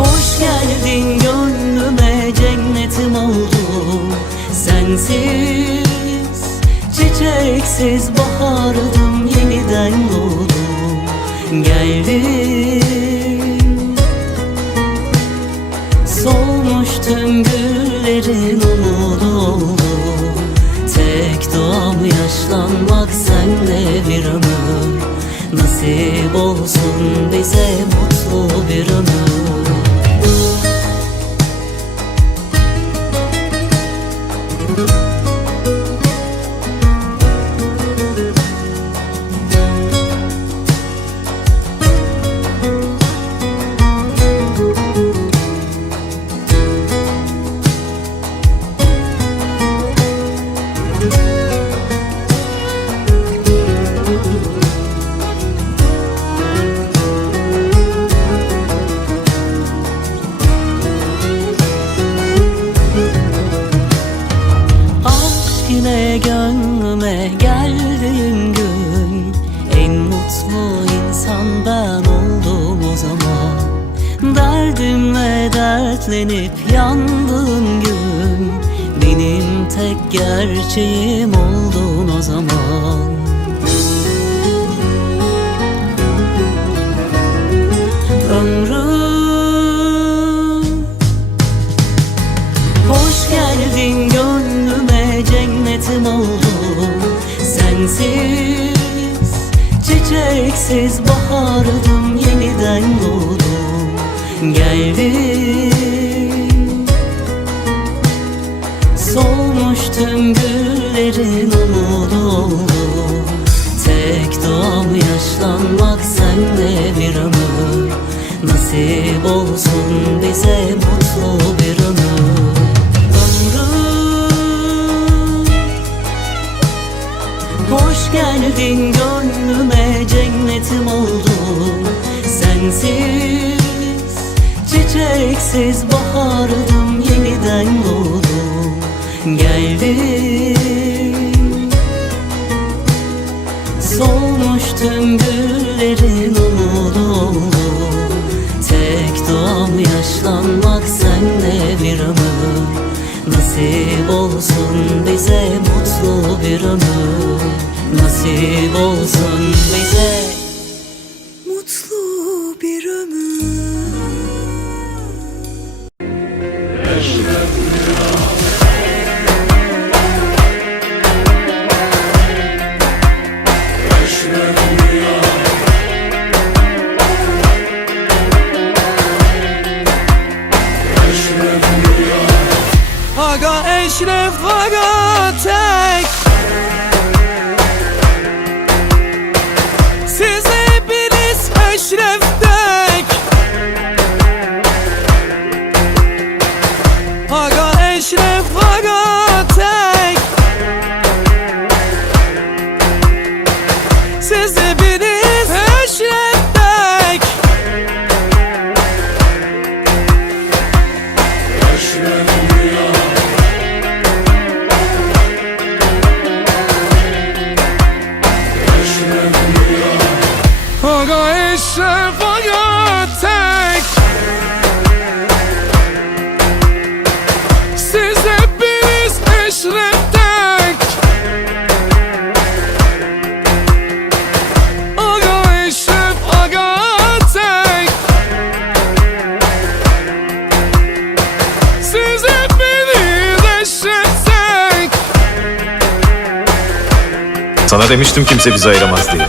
Hoş geldin gönlüme, cennetim oldum sensiz. Çiçeksiz bahardım, yeniden doğdum geldim. Solmuş tüm güllerin umudu oldum. Tek duam yaşlanmak, senle bir ömür. Nasip olsun bize mutlu bir ömür. Yine gönlüme geldiğin gün en mutlu insan ben oldum o zaman. Derdimle dertlenip yandığın gün benim tek gerçeğim oldun o zaman. Ömrüm hoş geldin gönlüme, cennetim oldum sensiz. Çiçeksiz bahardım, yeniden doğdum geldim. Solmuş tüm güllerin umudu oldum. Tek duam yaşlanmak, senle bir ömür. Nasip olsun bize mutlu bir ömür. Hoş geldin gönlüme, cennetim oldum sensiz. Çiçeksiz bahardım, yeniden doğdum geldim. Solmuş tüm güllerin umudu oldum. Tek duam yaşlanmak, senle bir ömür. Nasip olsun bize mutlu bir ömür. Nasip olsun bize mutlu bir ömür. Aga Eşref, aga tek. Siz hepiniz Eşref tek. Aga Eşref, aga tek. Siz hepiniz Eşref tek. Aga Eşref, aga tek. Siz hepiniz Eşref tek. Aga Eşref, aga tek. Siz hepiniz Eşref tek. Sana demiştim kimse bizi ayıramaz diye.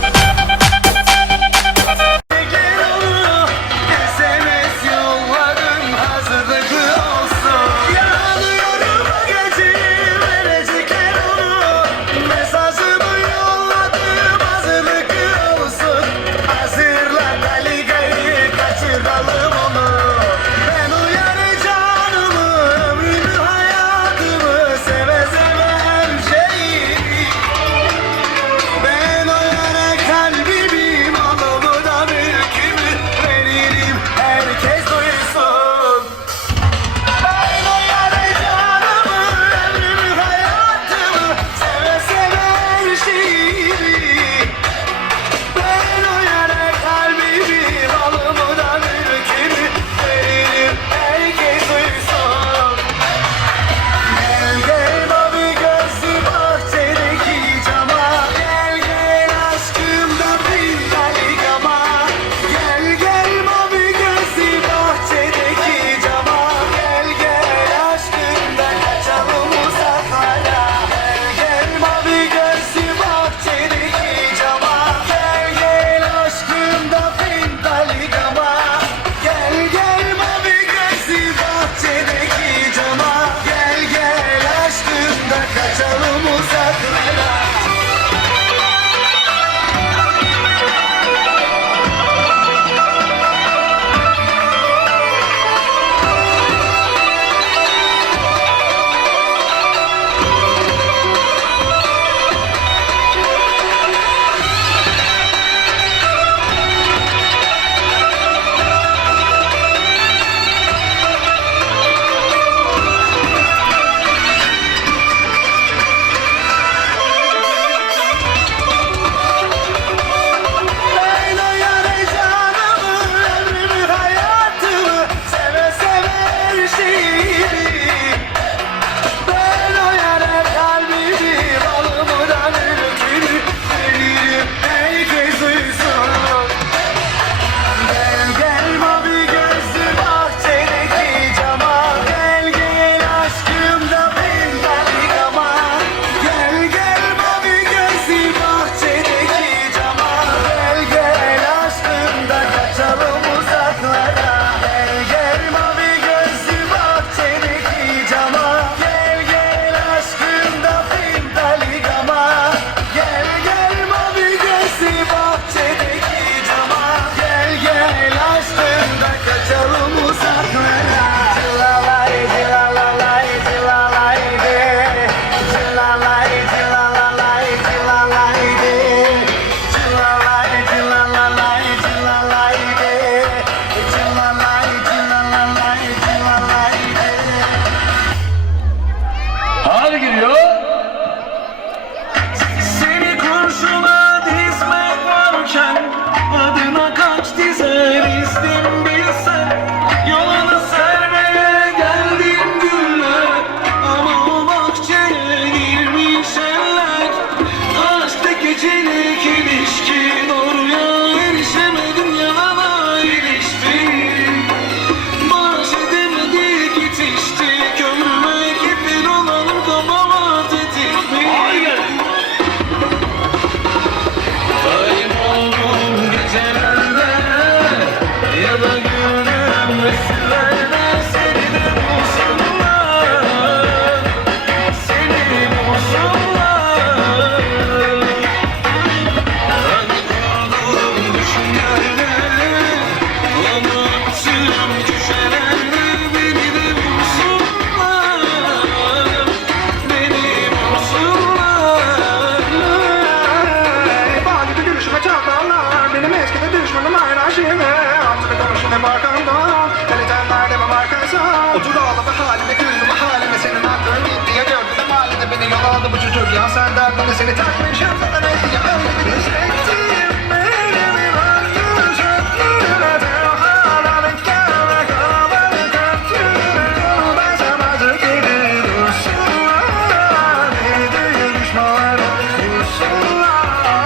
Otur ağlama halime, güldüm halime. Senin aklın gitti ya, gördün de mahallede beni yol aldı bu çocuk. Ya sen derdini seni takmış yatağına ne diye öyle bir hissettim. Elimi baktım çöplüğüne de o halalık gelmek arabanı kötüne. Yolu benzemez gibi dursunlar. Neydi yarışmalar dursunlar.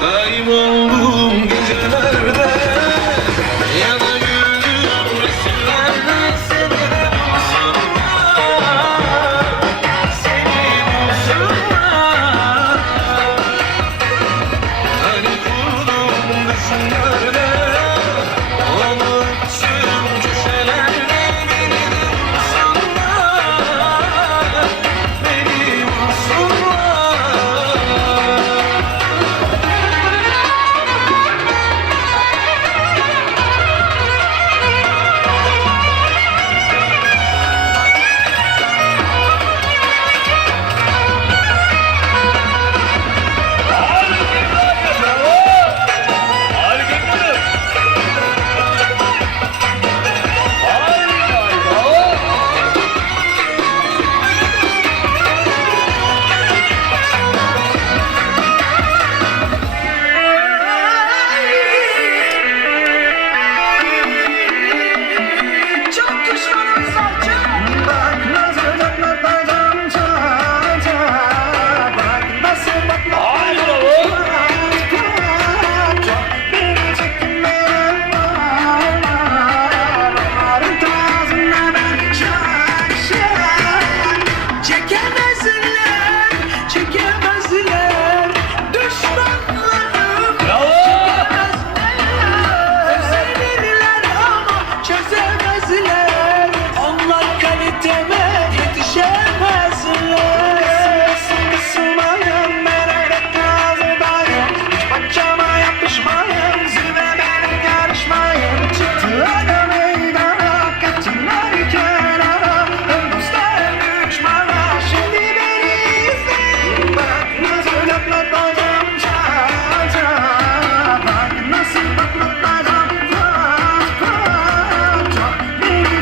Kayboldum gecelerde ya da güldüm resimlerde. Seni bulsunlar, seni bulsunlar. Hani kurdum düşünlerde, unuttum köşelerde. Beni de bulsunlar, beni bulsunlar. Çok düşmanım zaten. Bak nasıl bakmadan çata. Bak nasıl bakmadan çok beni çekinmeyen var. Onların tarzına ben şaşırım. Çekemezler, çekemezler. Düşmanlarım çekemezler. Özenirler ama çözemezler. Onlar kaliteme yetişemezler. Kısılmayın, ben öyle kazıdayım. Hiç paçama yapışmayın, zirvelere karışmayın. Çıktılar meydana, kaçınlar kenara. Dostlar düşmana, şimdi beni izleyin. Bak nasıl yapmadım çaça. Bak nasıl bakmadım çok beni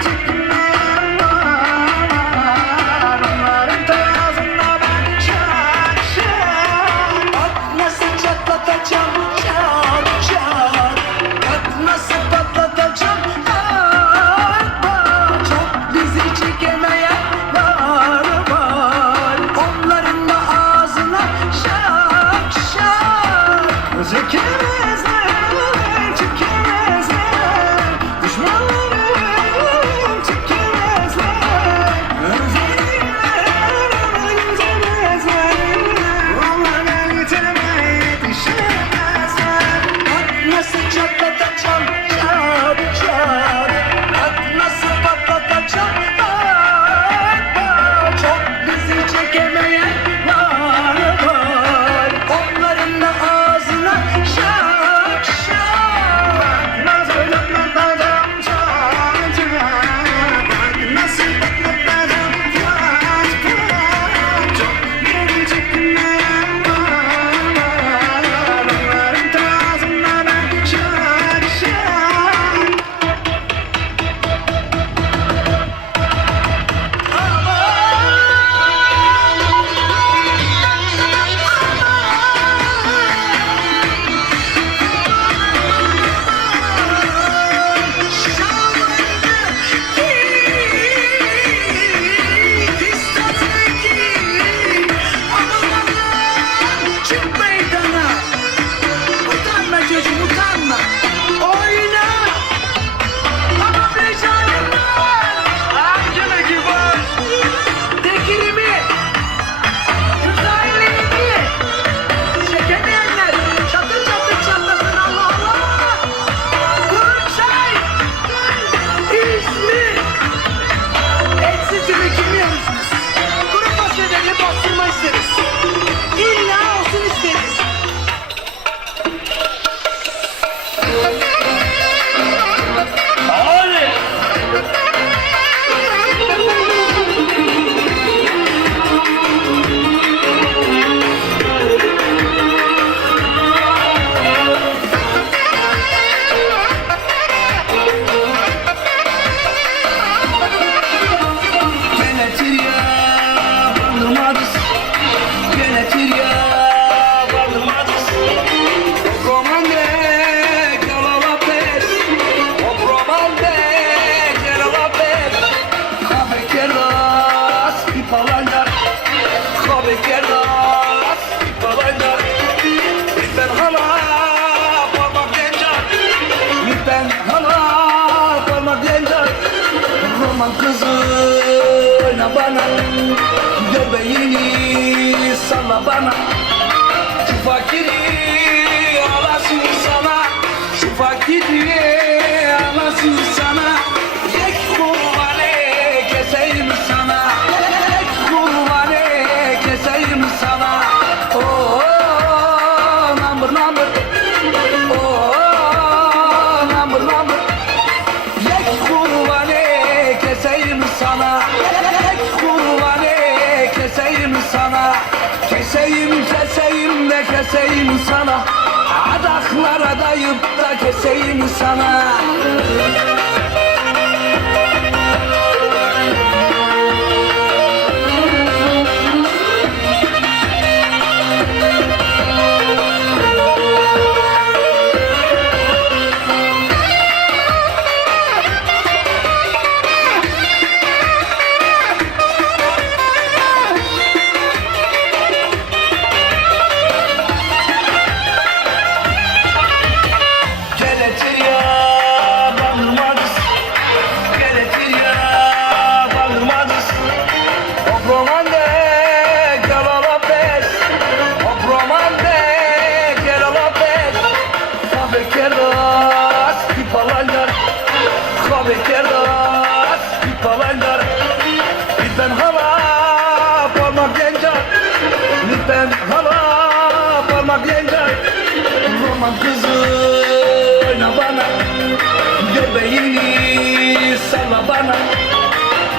Roman kızı oyna bana, göbeğini salla bana. Şu fakiri alasın sana, şu fakiri alasın sana. Yek kurbanı keseyim sana, yek kurbanı keseyim sana. Oh, number number, oh, number. Yek kurbanı keseyim sana, yek kurbanı keseyim sana. Keseyim de keseyim sana, adaklara dayıp da keseyim sana. Geletir ya bağırmadız, geletir ya bağırmadız. Hop romande gel ala pes, hop romande gel ala pes. Fabrikeras tipalanlar, fabrikeras tipalanlar. Lütfen hala parmak yencar, lütfen hala parmak yencar. Roman kızı oyna bana, göbeğini salla bana.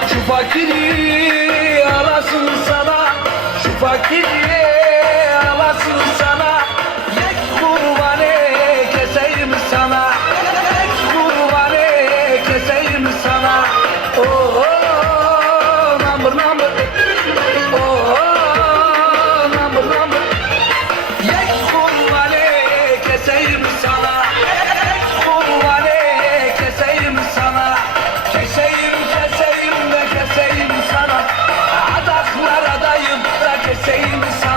Şu fakiri alasın sana, şu fakiri alasın sana. Yek kurbanı keseyim sana, yek kurbanı keseyim sana. Oh, number, oh, number. Yek kurbanı keseyim sana, yek kurbanı keseyim sana. Keseyim de keseyim sana, adaklara dayıp da keseyim sana.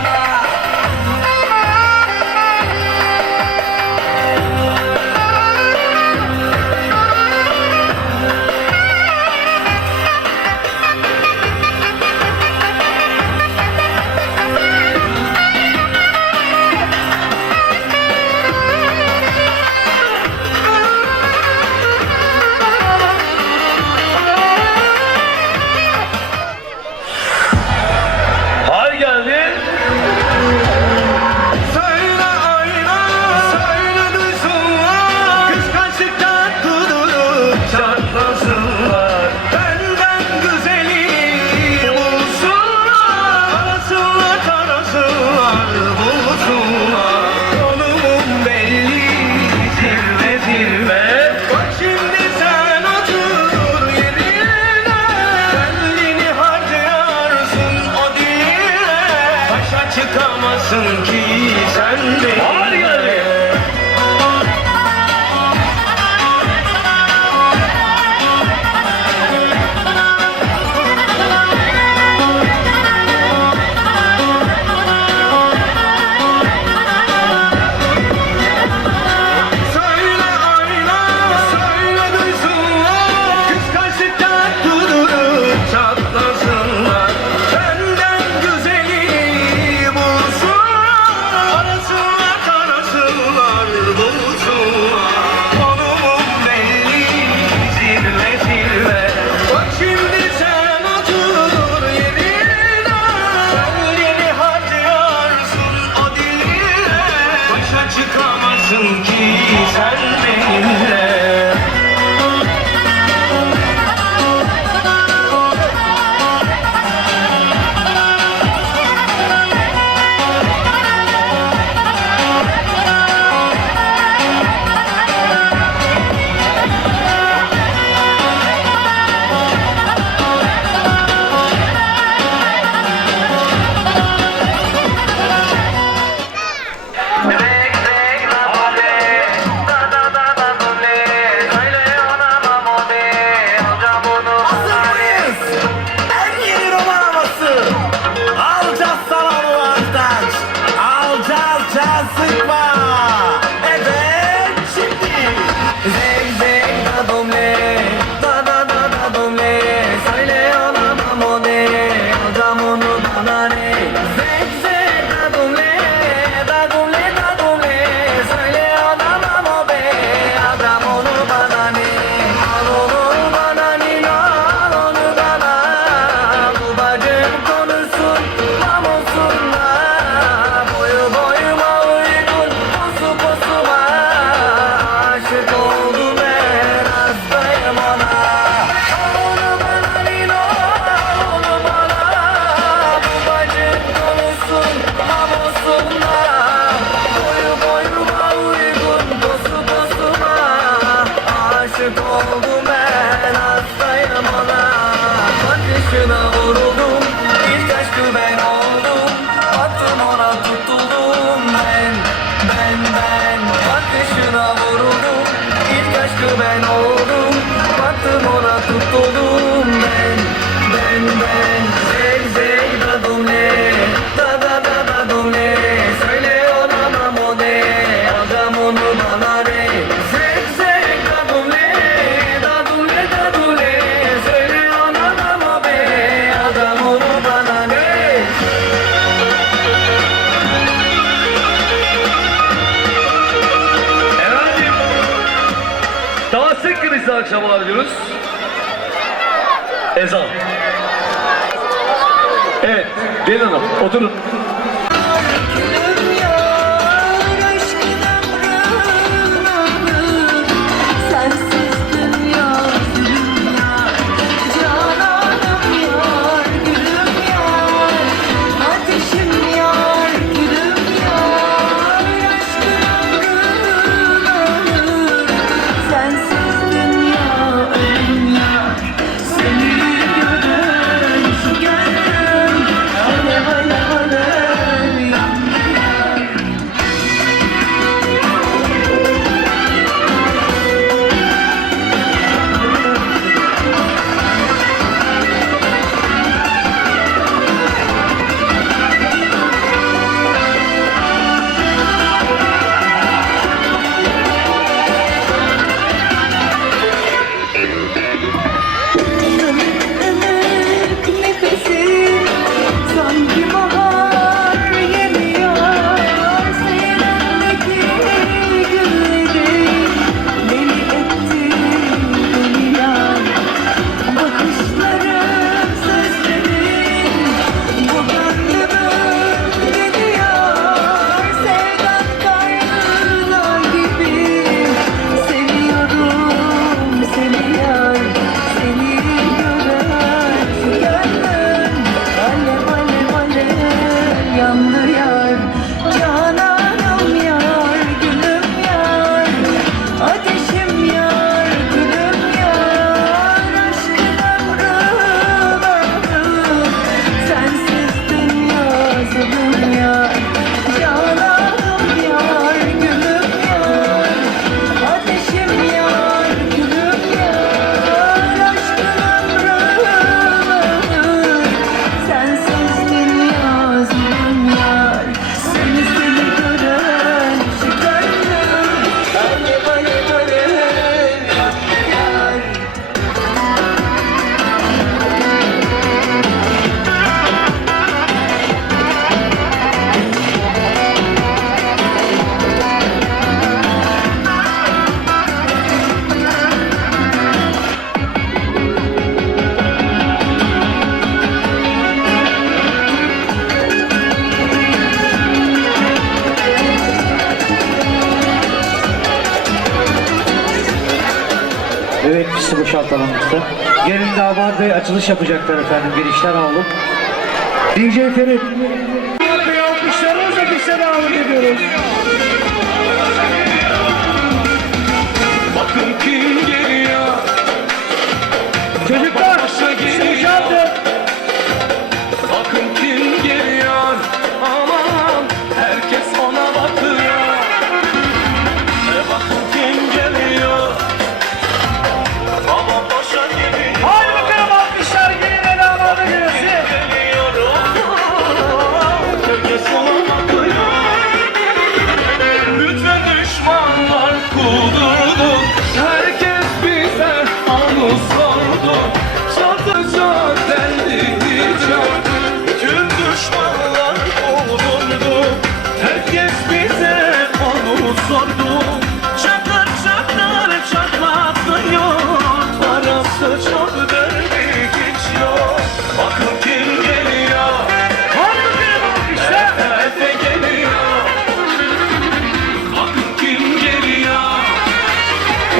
akşamlar diliyoruz. Ezan. Evet, Gelin Hanım, oturun. Evet, pisi boşaltalım lütfen. Gelin damat bey açılış yapacaklar efendim. Girişten alalım. DJ Ferit. Alkışlarımızla piste davet ediyoruz. Bakın kim geliyor. Çocuklar, boşaltın. Bakın kim geliyor. Aman herkes ona bakıyor. Bakın kim geliyor. Baba boşa geliyor. Haydi bakalım alkışlar gelin damadı gelsin. Herkes ona bakıyor. Lütfen düşmanlar kudurdu. Herkes bize onu sordu. Çatıca deldiğince bütün düşmanlar kudurdu. Herkes bize onu sordu. Çakır çakır çatlatıyor. Parası çok derdi hiç yok. Bakın kim geliyor. Haydi bakalım alkışlar. Efe geliyor. Bakın kim geliyor.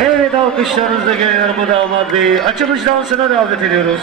Evet, alkışlarınızla gelin hanımı damat beyi açılış dansına davet ediyoruz.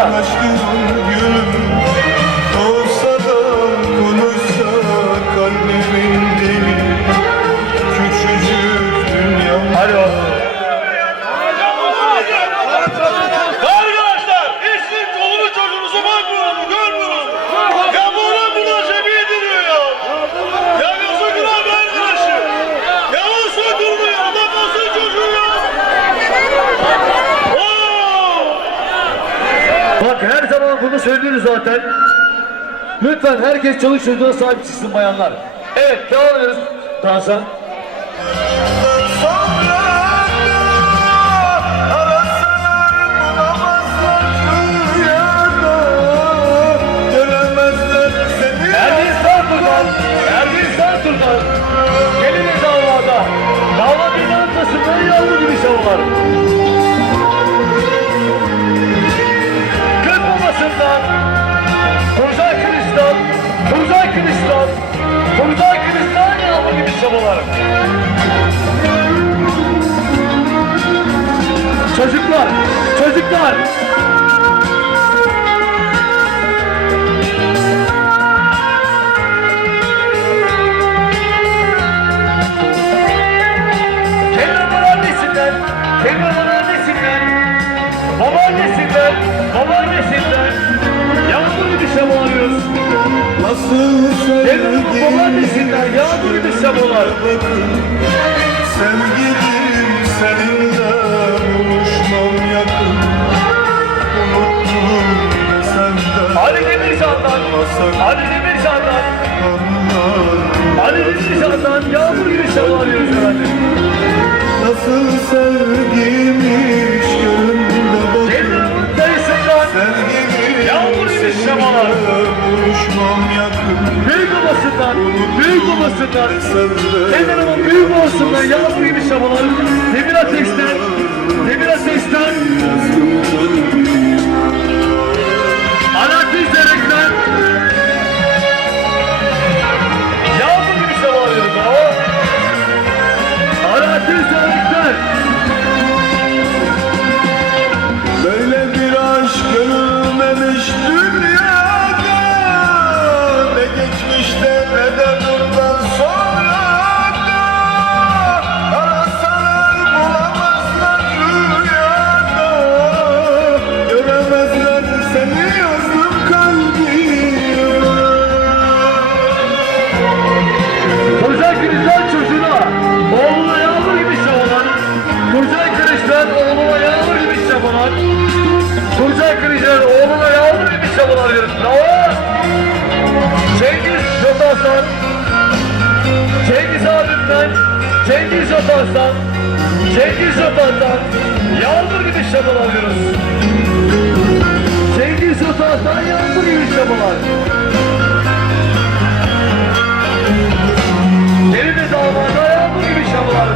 Aşkın gülüm olsa da konuşsa kalbimin dili küçücük dünyam. Alo. Arkadaşlar eşlik kolunu çocuğunuzu bakmıyor mu? Görmüyor mu? Ya bu adam buna cebi ediliyor ya. Ya yazık günah be arkadaşım. Ya nasıl durmuyor? Adam nasıl çocuğu ya? Oo! Bak her zaman bunu söylüyoruz zaten. Lütfen herkes çoluk çocuğuna sahip çıksın bayanlar. Evet devam ediyoruz. Dansa. Sonra arasalar bulamazlar rüyada göremezler seni. Ergin Sartur'dan. Ergin Sartur'dan. Gelin davada. Dava bir arkasından yavru gibi şovlar. Kız babasından. Tuncay Kılıç'tan. Tuncay Kılıç'tan. Tuncay Kılıç'tan yavru gibi şovlar. Çocuklar. Çocuklar. Babaannesinden, babaannesinden yağmur gibi şamalıyoruz. Nasıl Kendinin babaannesinden yağmur gibi şamalar. Sevgilim seninle buluşmam yakın. Unuttum senden Ali Demircan'dan, Ali Demircan'dan, Ali Demircan'dan yağmur gibi şamalıyoruz efendim. nasıl sevgiymiş gönlümde bakın. Kendinin dayısından Sevgilim yağmur gibi şamalar. buluşmam yakın. Büyük babasından, büyük babasından, Senden Kendinin büyük babasından yağmur gibi şamalar. Demir Ateş'ten, Demir Ateş'ten, Alaaddin Zerek'ten yağmur gibi şamalıyoruz ama Alaaddin Zerek'ten böyle bir aşk görülmemiş dünyada. Ne geçmişte ne de bundan sonra da. Arasalar bulamazlar rüyada. Göremezler seni yazdım kalbime. Tuncay Kılıç'tan çocuğuna, oğluna yağmur gibi şamalar. Tuncay Kılıç'tan oğluna yağmur gibi şamalar. Tuncay Kılıç'tan oğluna yağmur gibi şamalar diyoruz. Bravo! Cengiz Jotasan, Cengiz abimden, Cengiz Jotasan, Cengiz Jotasan yağmur gibi şamalar diyoruz. Cengiz Jotasan yağmur gibi şamalar. Gelin davada yağmur gibi şamalar.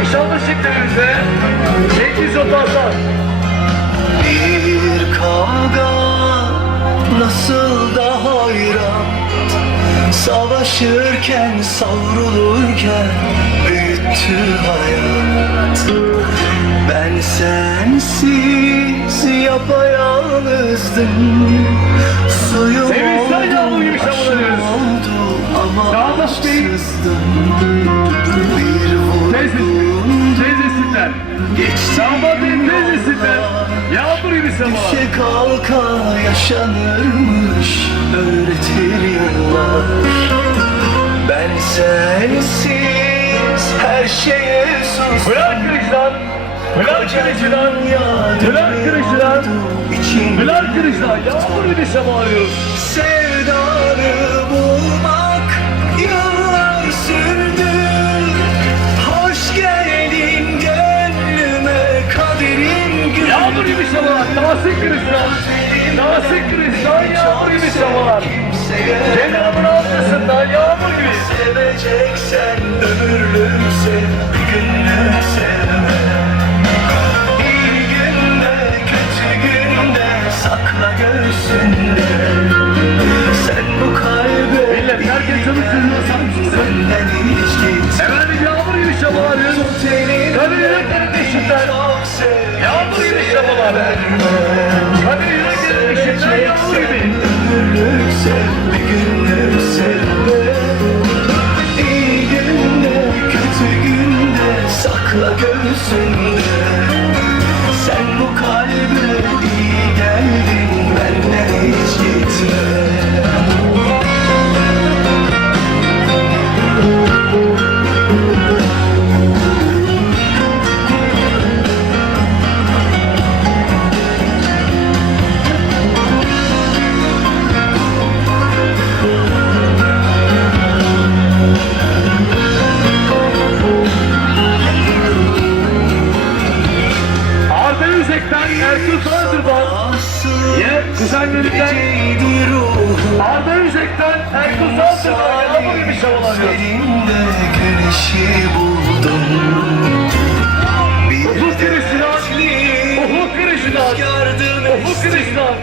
Nişanlı şıklarınızda Cengiz Jotasan. Bir kavga nasıl da hayran, savaşırken savrulurken büyüttü hayat. Ben sensiz yapayalnızdım. Suyum Sevinçten yağmur gibi oldu, aşkım şamalanıyoruz. oldu ama Damat Bey. aşksızdım. Bir Teyzesinden, geçti damadın teyzesinden yağmur gibi şamalar. düşe kalka yaşanırmış, öğretir yıllar. Ben sensiz her şeye sustum. Bülent Kılıç'tan, Bülent Kılıç'tan, Bülent Kılıç'tan, Bülent Kılıç'tan yağmur gibi şamalıyoruz. Sevdanı bulmak yıllar sürdü. Hoş geldin gönlüme, kaderin gülü. Yağmur gibi şamalar, Nasip Kılıç'tan, Nasip Kılıç'tan yağmur gibi şamalar. Cenab'ın arkasından yağmur gibi. Seveceksen ömürlük sev, bir günlük sevme. İyi günde, kötü günde sakla göğsünde. Sen bu kalbe Millet herkes çabuk çocuğuna sahip çıksın. benden hiç gitme. Efendim yağmur gibi şamalıyoruz. Kadir yüreklerin eşinden Çok sev, yağmur gibi şamalar. Kadir yüreklerin göğsünde. Sen bu kalbe iyi geldin, benden hiç gitme. Arda Yüzek'ten Ertuğrul Saldırban. Ye güzellerinden Arda Yüzek'ten Ertuğrul Saldırban. Yağmur gibi şavalanıyor. Gözlerinde güneşi buldum. Ufuk kırışılan, ufuk kırışılan, ufuk kırışılan.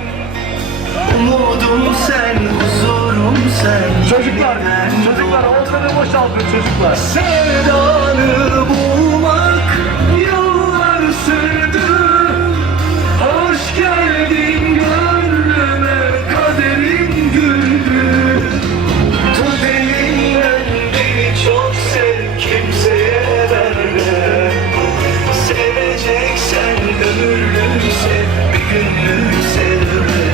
Umudum sen, huzurum sen. Çocuklar ortalığı boşaltın çocuklar. Sevdanı bulmak yıllar sürdü. Hoş geldin gönlüme, kaderin güldü. Tut elinden beni çok sev, kimseye verme. Seveceksen ömürlük sev, bir günlük sevme.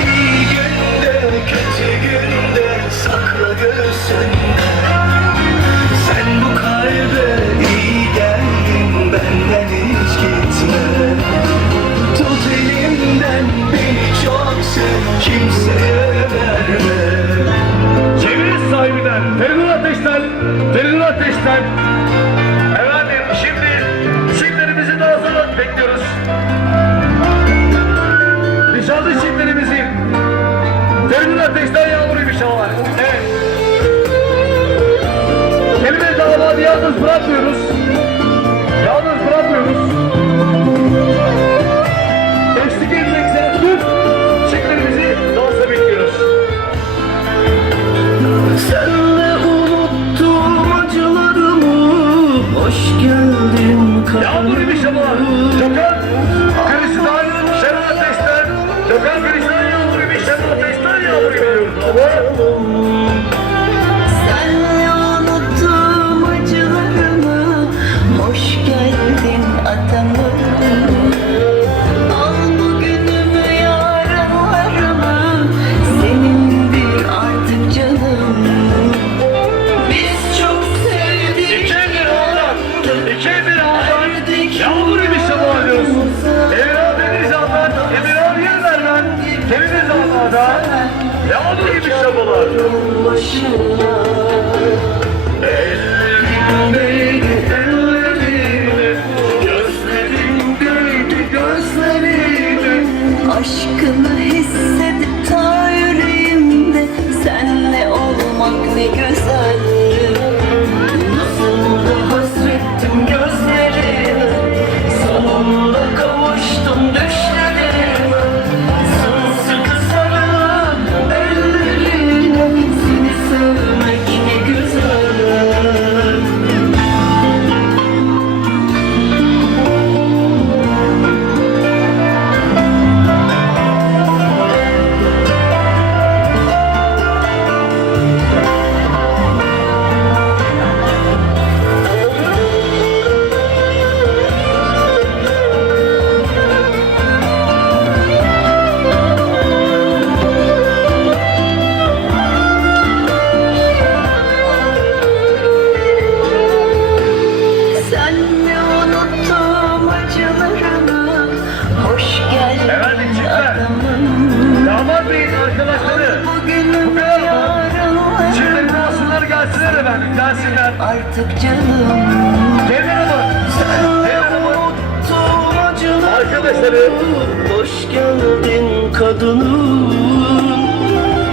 İyi günde, kötü günde sakla göğsünde. Sen bu kalbe iyi geldin, benden hiç gitme. Tut elimden beni çok sev, kimseye verme. Çeviriş sahibinden Feridun Ateş'ten efendim şimdi çiftlerimizi daha sonra bekliyoruz. Nişanlı çiftlerimizi Feridun Ateş'ten Yağmur gibi şavalar. Evet. Kelime damadı yalnız bırakmıyoruz. Eksik edeceksen tut çiftlerimizi dansa bekliyoruz. Senle unuttum acılarımı, hoş geldin Yağmur gibi şavalar. Gökhan Kırışı'dan Şenol Ateş'ten Gökhan Kırışı'dan Yağmur gibi Şenol Ateş'ten Yağmur gibi diyoruz. Senle unuttum acılarımı, hoş geldin adamım. Al bugünümü yarınlarımı, senindir artık canım. Biz çok sevdik. İki bir ağdan Yağmur gibi şavalar diyoruz. Evlat Denizhan'dan Emirhan Yerler'den Kelime damada Yağmur gibi şavalar. Aşkını hissedip ta yüreğimde, senle olmak ne güzel. Nasıl hasrettim gözlerime, sonunda kavuştum düşlerime. Sımsıkı sarılan ellerine, seni sevmek ne güzel. Senle unuttum acılarımı, hoş geldin Efendim çiftler, adamım. damat beyin arkadaşları, Bugünüm çiftlerin yarınlarım, asıllar gelsinler efendim, gelsinler. artık canım. Gelin hanım, Unuttum acılarımı, arkadaşları, hoş geldin kadınım.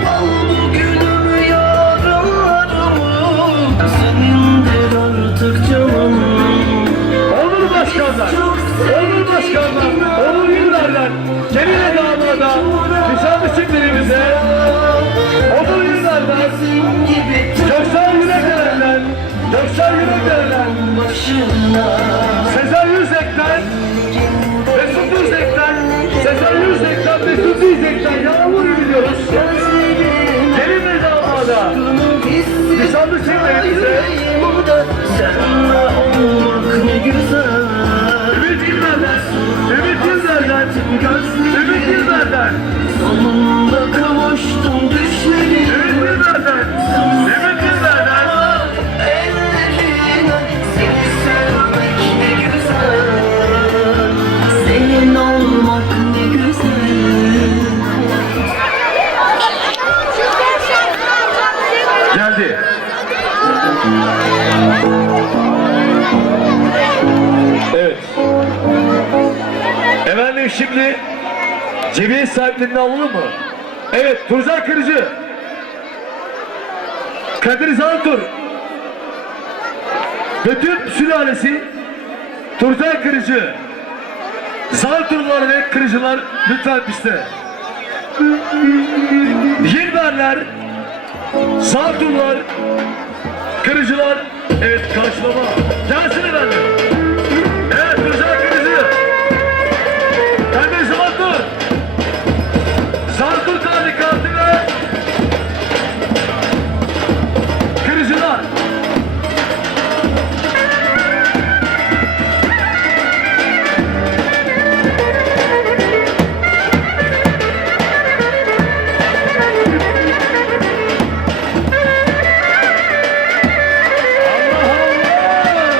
Al bugünümü yarınlarımı, senindir artık canım. Onur başkanlar, Onur Yıllar'dan, Kelime damada, nişanlı çiftlerimize, Onur Yıllar'dan, Köksal Yürekler'den, Sezer Yüzek'ten, Mesut Yüzek'ten, Mesut Yüzek'ten Yağmur gibi diyoruz. Kelime damada, nişanlı çiftlerimize, Senle olmak ne güzel. Ümit gözlerim. Yılmaz'dan. Sonunda kavuştum düşlerim. Ümit Yılmaz'dan. Ümit Yılmaz'dan. Ellerine seni sevmek ne güzel. Senin olmak ne güzel. Geldi. Evet. Efendim şimdi cemiyet sahiplerini alalım mı? Evet, Turzan Kırıcı. Kadir Zantur. Bütün sülalesi Turzan Kırıcı. Zanturlar ve Kırıcılar lütfen piste. Yilberler, Zanturlar, Kırıcılar, evet karşılama. Gelsin efendim. Evet, Turzan Kırıcı. Kadir Zantur. Zantur tarikatı ve Kırıcılar. Allah Allah!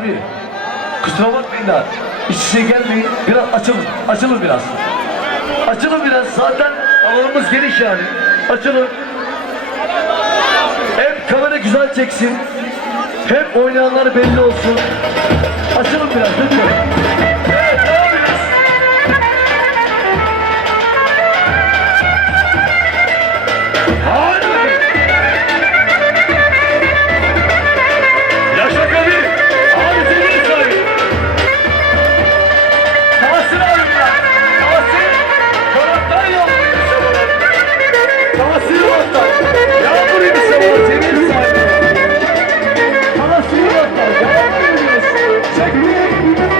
Abi kusura bakmayın da iç içe gelmeyin. Biraz açılın. Açılın biraz. Açılın biraz. Zaten alanımız geniş yani. Açılın. Hem kamera güzel çeksin. Hem oynayanlar belli olsun. Açılın biraz lütfen. Evet, devam ediyoruz. Hadi bakayım. Yaşa Kadir. Abi sevgili sahibi. Tahsin abim ya. Tahsin. Kanattan yaptı. Tahsin Yolak'tan. Yağmur imiş ama sevgili sahibi. Tahsin Yolak'tan. Yağmur imiş. Çek.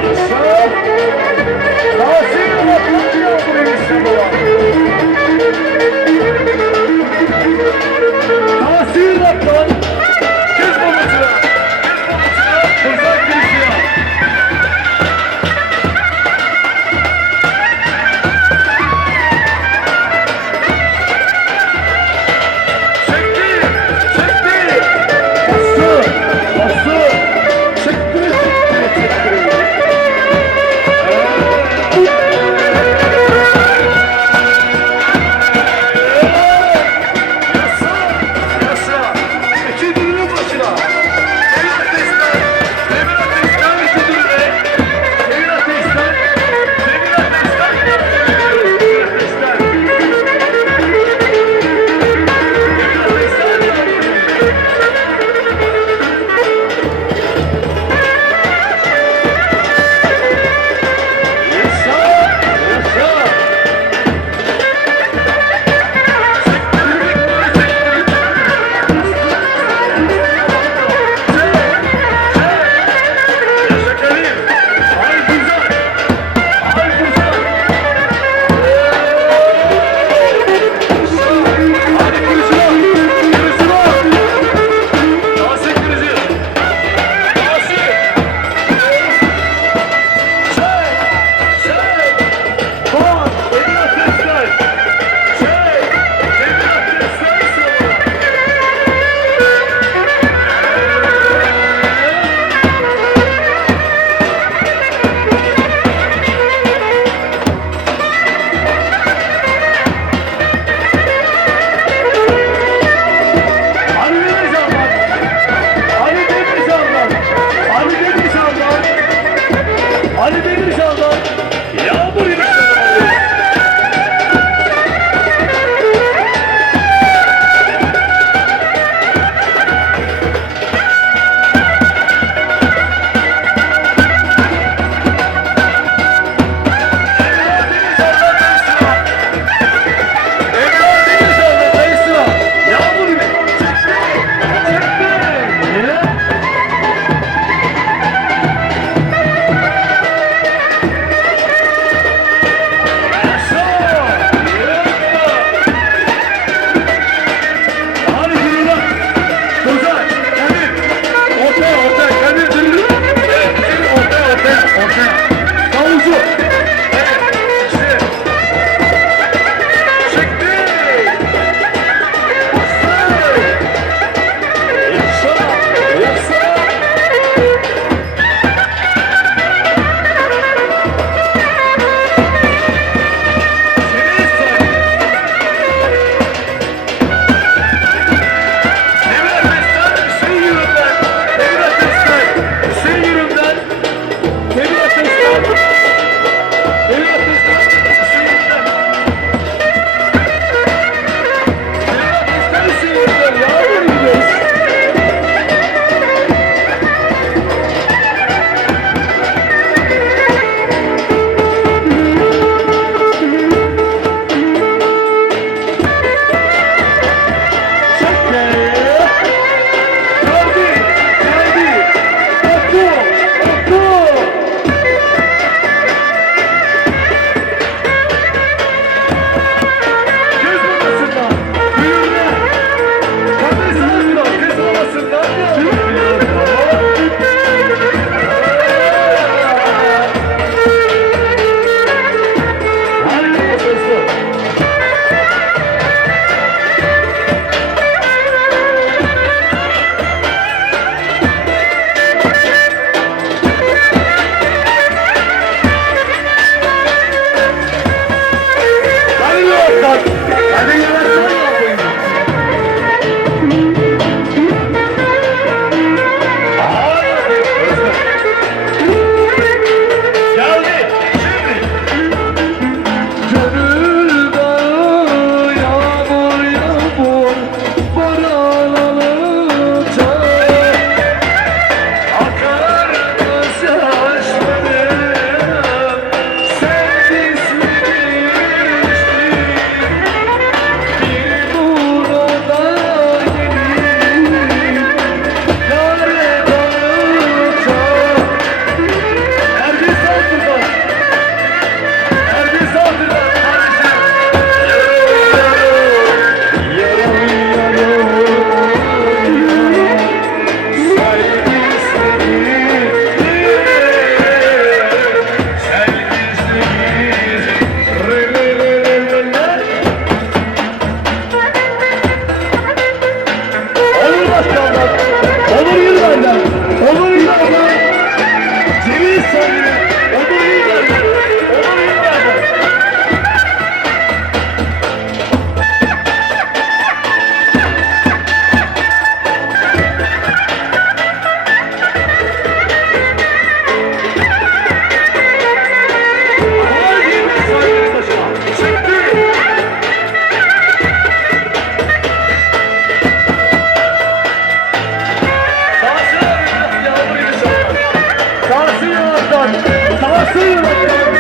Asıl yılaktan,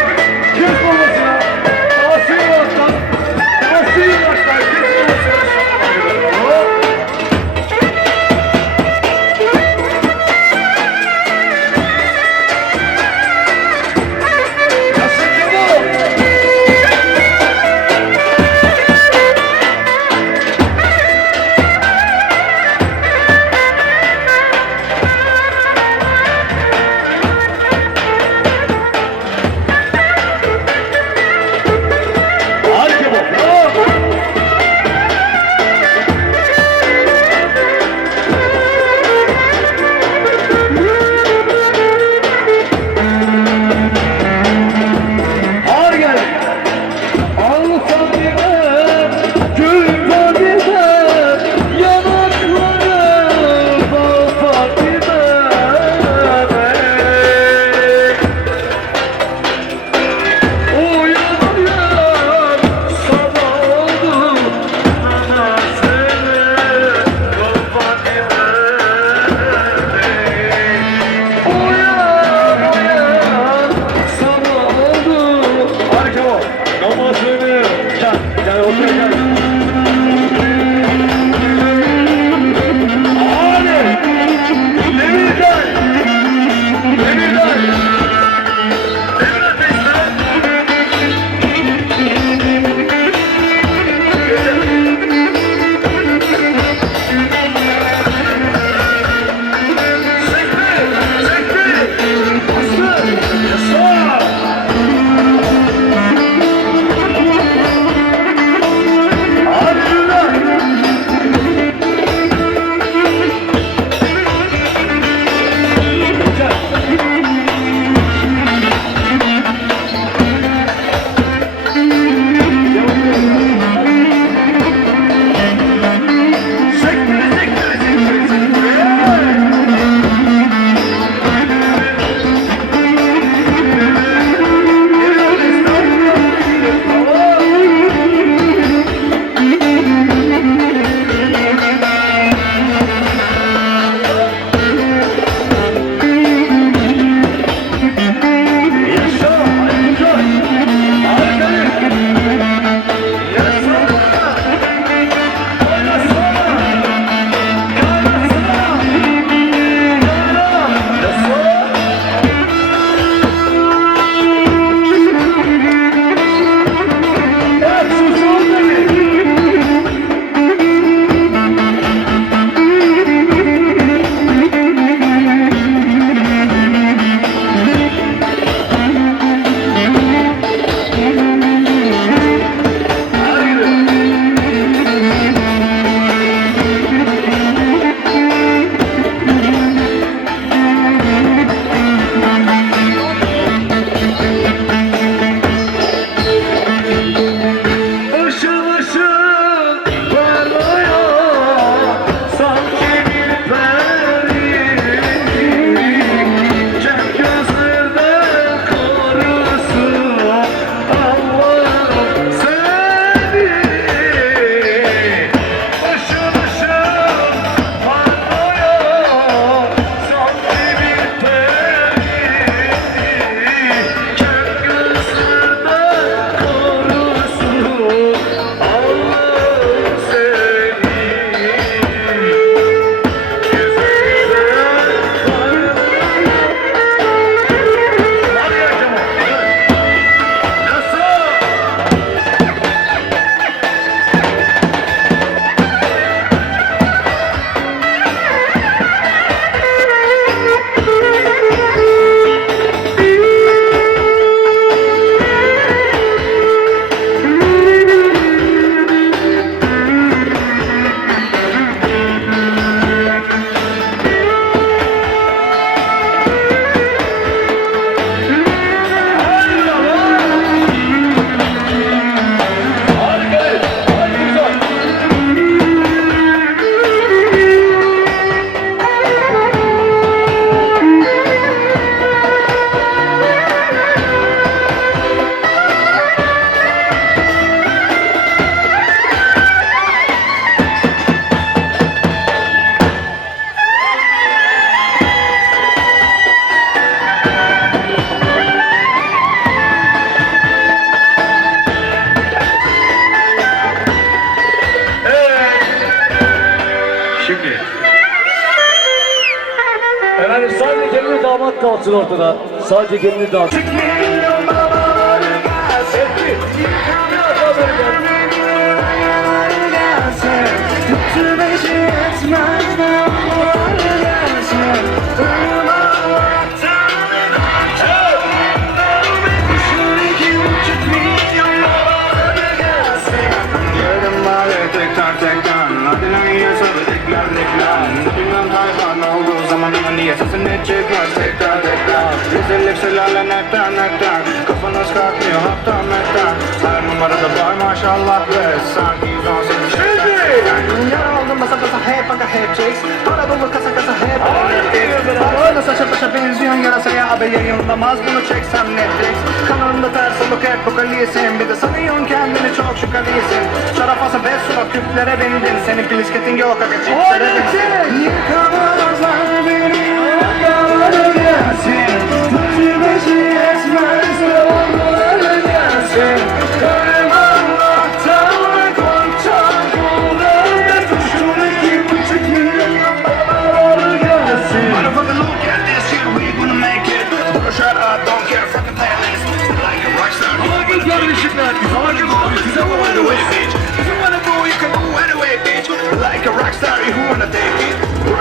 kes babasına. Asıl yılaktan, asıl yılaktan, kes babasına. Hop. Yasın Kemal. kalsın ortada. Sadece gelini dağıt. Niye sesini çıkmaz tekrar tekrar Rezillik sülale nektar Kafanız kalkmıyor hatta mektar Her numarada var maşallah ve sanki 118 Yara oldum basa basa hep aga hep chicks Para dolu kasa kasa hep Aslında saça başa benziyorsun yarasaya abi yayınlamaz bunu çeksem Netflix Kanalımda ters oluk hep bu kaliyesin Bir de sanıyorsun kendini çok şüphelisin Şarafasa 5 suda küplere bindin Senin bilisketin yok aga çiftlere bindin Yıkamazlar beni Yakaları gelsin Tutu beşi esmez Onları gelsin Ölüm Allah'tan ve korktan Kullarına düştüm 2,5 milyon dolar gelsin Motherfucker look at this shit we gonna make it Shut up don't care fucking playlist Like a rockstar Hangi kardeşimler? Hangi size bu If you wanna go you can go anyway bitch Like a rockstar you wanna take it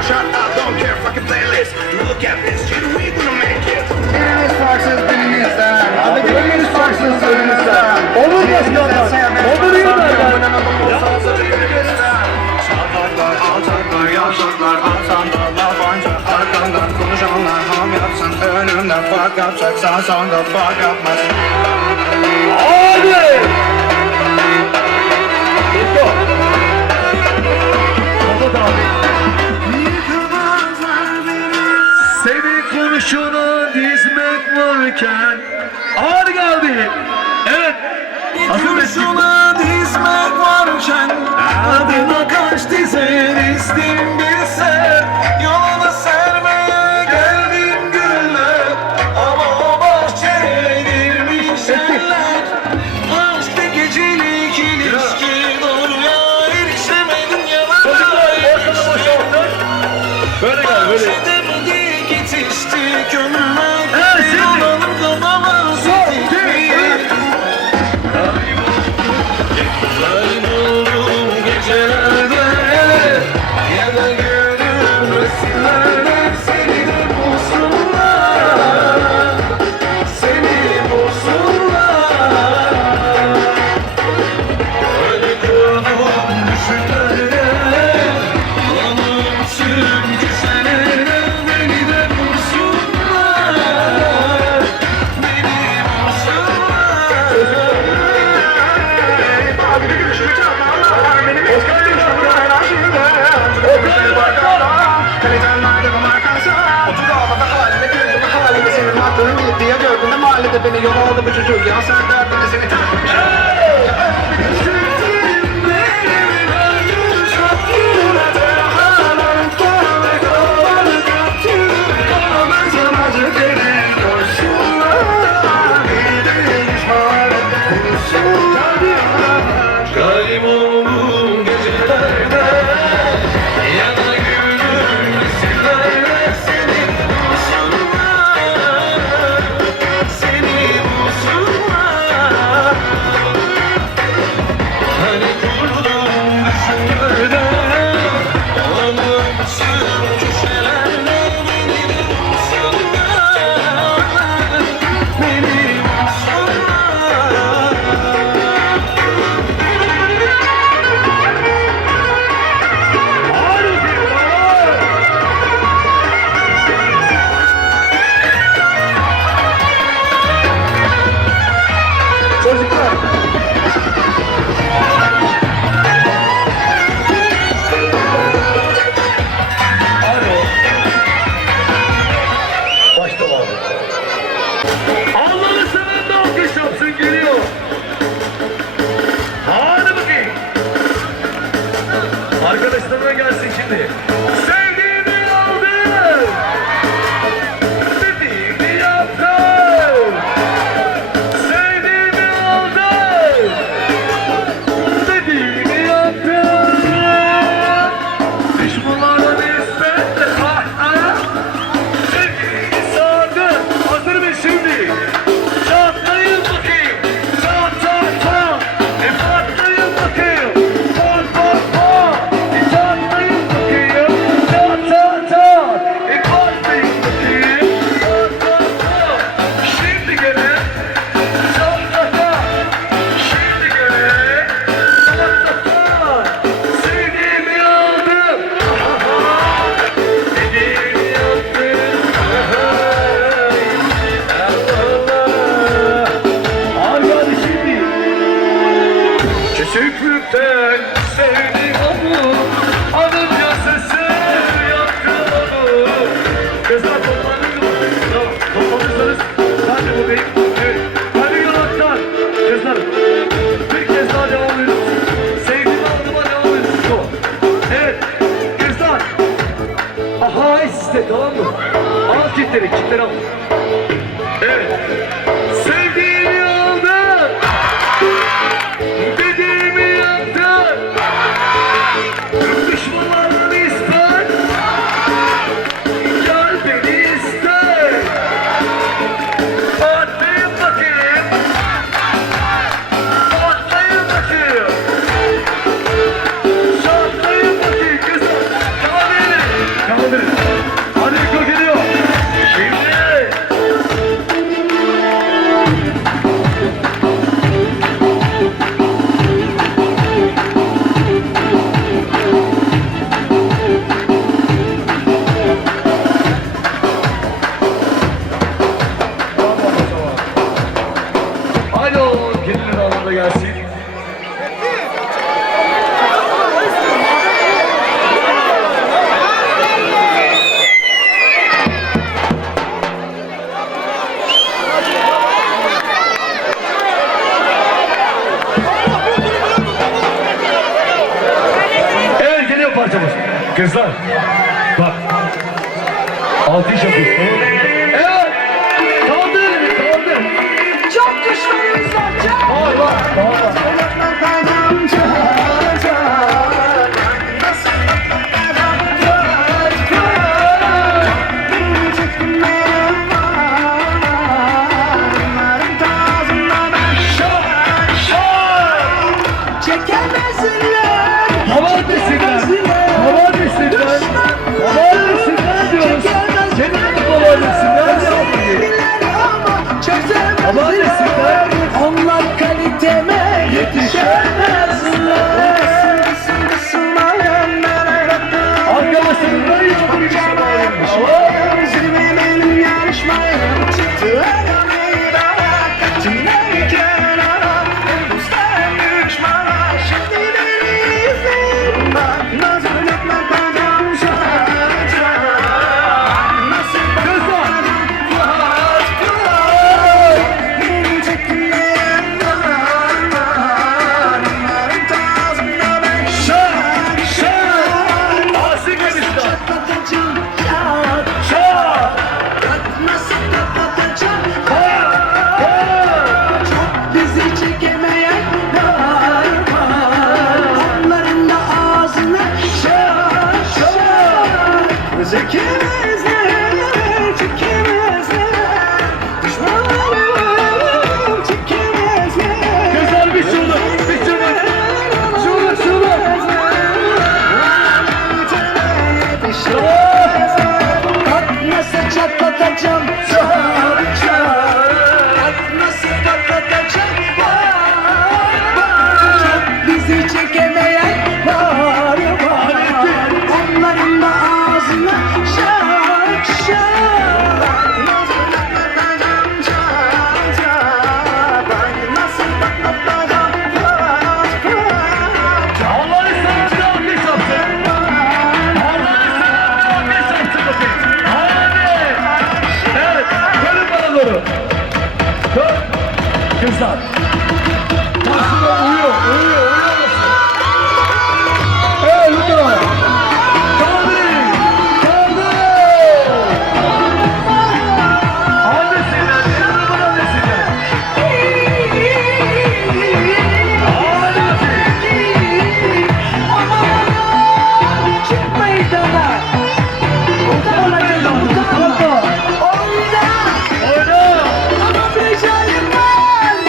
Shut up don't care fucking playlist Look at this shit we gonna make it Biriniz farksız birinizden Abi biriniz farksız birinizden Olur başkanlar. Olur yıllardan. Çaltaklar, alçaklar, yavşaklar Atsan da labanca arkandan Konuşanlar ham yapsın önümden Fark yapacaksan son da fark yapmaz Hadi! Eko! Baba abi. Senin kurşunu dizmek varken ağır geldi. Evet. Kurşuna dizmek varken adına kaç dizer istim bilse yoluna sermeye geldim güller ama o bahçeye girmiş eller aşkta gecelik ilişki doğruya erişemedim yalanla eriştim böyle gel böyle edemedik yetiştik ömrüme yalanım kalamaz ettik kayboldum gecelerde ya da gönül resimlerde seni de bulsunlar seni bulsunlar öyle kurdum düşünlere yanım tüm güzelere beni de bulsunlar beni bulsunlar Mahallede beni yol aldı bu çocuk ya sen derdinde seni takmış Kayboldum gecelerde ya da gönül resimlerde seni bulsunlar seni bulsunlar bebeğim. Evet. Hadi yanaktan. Kızlar. Bir kez daha devam ediyoruz. Sevgili aldıma devam ediyoruz. Şu. Evet. Kızlar. Aha işte tamam mı? Al kitleri al. Evet. Sevgili aldım. Dediğimi yaptın. Düşmanlardan ister. Gel beni ister. Atlayın bakayım. Atlayın bakayım. Şatlayın bakayım kızım. Kaldırın. Hadi Eko geliyor. Şimdi. Alo, gelinin alanda gelsin. Evet, geliyor parçamız. Kızlar, bak. Alkış yapıyoruz, tamam mı? Evet, kaldır, kaldır. Çok düşmanımız var çok. Var. Çekemezler. Hava desinler diyoruz. Senin adı hava desinler diyoruz. Hava desinler. Onlar kaliteme yetişemezler. Arkadaşlarından yanına bir şey bağırmış. Benim yarışmaya çıktılar meydana. Kimler kenara, üstten düşmana. Şimdi beni izleyin bak. Nasıl yapmadan şarkı. Nasıl benim çekinmeyen var. Onların tarzına ben Asik Edistan. çatlatacağım. Çat. Çak. Nasıl kapatacağım? Bizi çekemeyen var. Onların da ağzına şak şak. Çekemezler, çekemezler. Düşmanlarım çekemezler. Kızlar bir şunu, bir şunu. Şunu. Bak nasıl çatlatacağım. Çat çat. Bak nasıl patlatacağım. Bak. Bizi çekemeyen var. Onların da ağzına şak şak. Nasıl patlatacağım. Çat çat. Bak nasıl patlatacağım. Allah'ın sana bir alkış yapsın. Allah'ın sana bir alkış yapsın bakayım. Hadi. Evet, dönün bana doğru. Dön. Kızlar. Karşıda uyuyor. Evet, lütfen. Kaldırın. Annesinden, yanımın annesinden. Çık meydana. Utanma canım, utanma. Oyna. Oyna. Ama beceremem.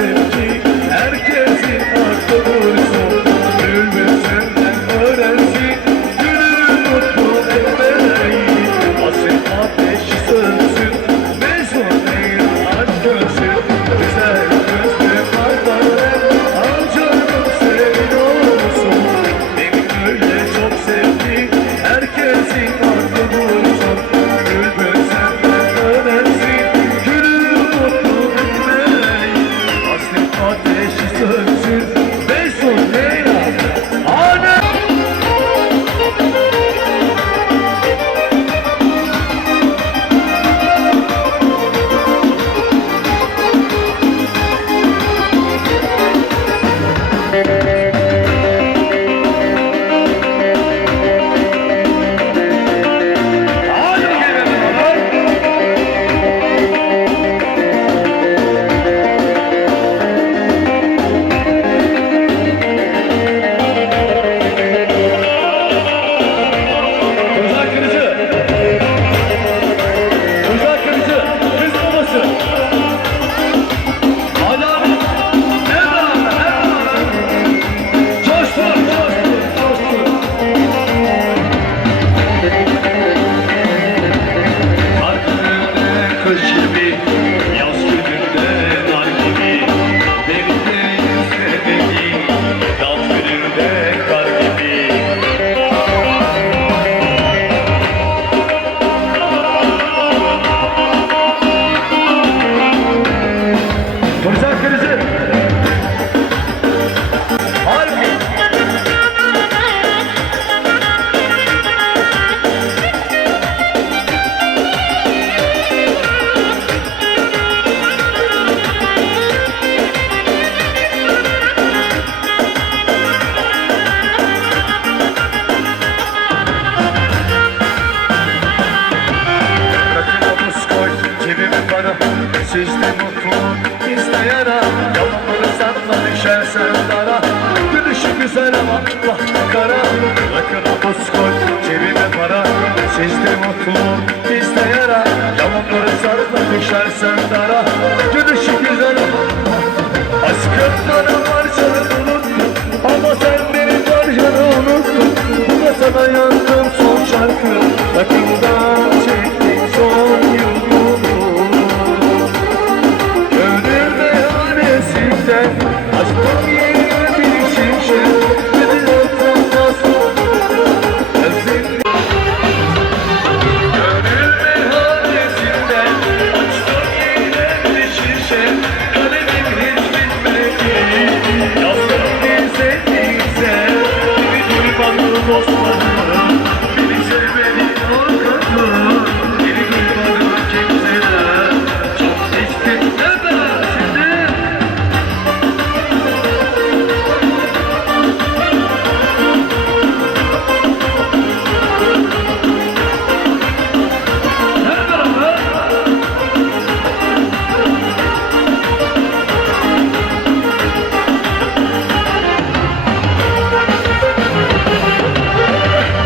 sevgi herkesin farklı dursun. Bülbül senden öğrensin, gülü mutlu etmeyi. Hasret ateşi sönsün, mezun değil aşk görsün. Güzel gözlü parlar, al canım senin olsun. Beni böyle çok sevdi, herkesin farklı dursun. Bülbül senden öğrensin, gülü mutlu etmeyi. Hasret ateşi sönsün, mezun değil aşk. Özel kırıcı. Özel kırıcı. Kız babası. Hadi abi. Ne beraber. Coştur. Arkada kış gibi, yaz gününde nar gibi. Denizde sevdiğim, dal gününde kar gibi. Turcan Kırıcı. Harbi. Bırakın omuz koy, cebime para. Sizde mutluluk, bizde yara. Yalanları sarma, düşersen dara. Gülüşü güzel ama bahtı kara. Bırakın omuz koy, cebime para. Sizde mutluluk, bizde yara. Yalanları sarma, düşersen dara. Gülüşü güzel ama aşkım bana parçanı unuttun. Ama sen benim parçanı unuttun. Bu da sana yazdığım son şarkı. Bakımdan çektik son yolunu. Gönül meyhanesinden aşkım yerine bir şişe. Beni oturmasın. Özledim. Gönül meyhanesinden açtım yine bir şişe. Kalemim hiç bitmedi. Yazdım bir sevdiyse. Beni duymadı dostlarım. Beni sevmedi korkakım. Beni duymadı kimseler. Çok içtik de ben şimdi. Hep beraber.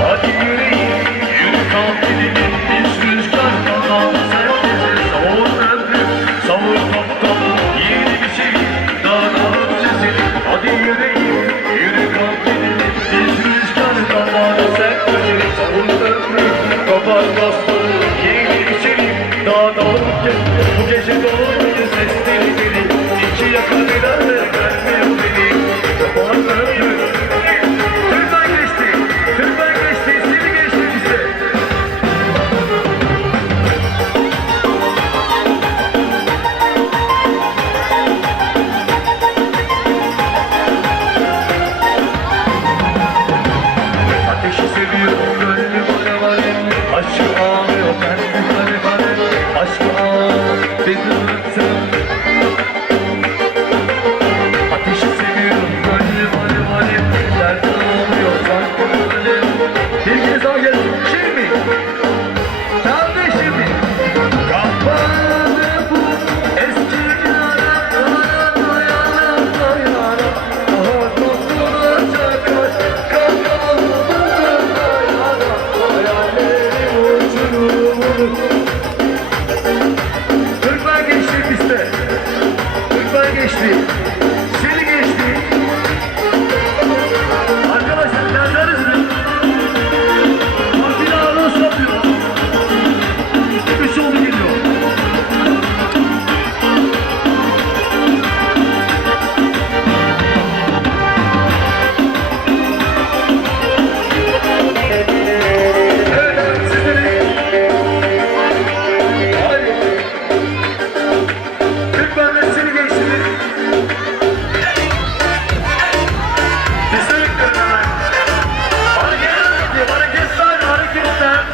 Hadi yüreğim, yürü kalk gidelim. Biz rüzgardan alsak bize savur ömrüm, savur toptan. Yeni bir şey daha çizelim. Hadi yüreğim, yürü kalk gidelim. Biz rüzgardan alsak bize savur ömrüm, kabar bastır. Yeni bir şey daha bu gece dolmayı sesleri beni. İki yaka bilerle vermiyor beni. Kabar ömrüm. Türkmen geçti, seni geçti bize. Ateşi seviyorum, gönlüm alev. Aşkı ağlıyor, ben kare. Aşkı ağlıyor, beni unuttum. Seni geçti. Arkadaşlar geldiniz mi? Partili anons yapıyor. 3 oldu geliyor. Evet, sizleri. Hadi. Lütfen de seni geçti. Size bekliyorum hemen. Hareketler, hareketler.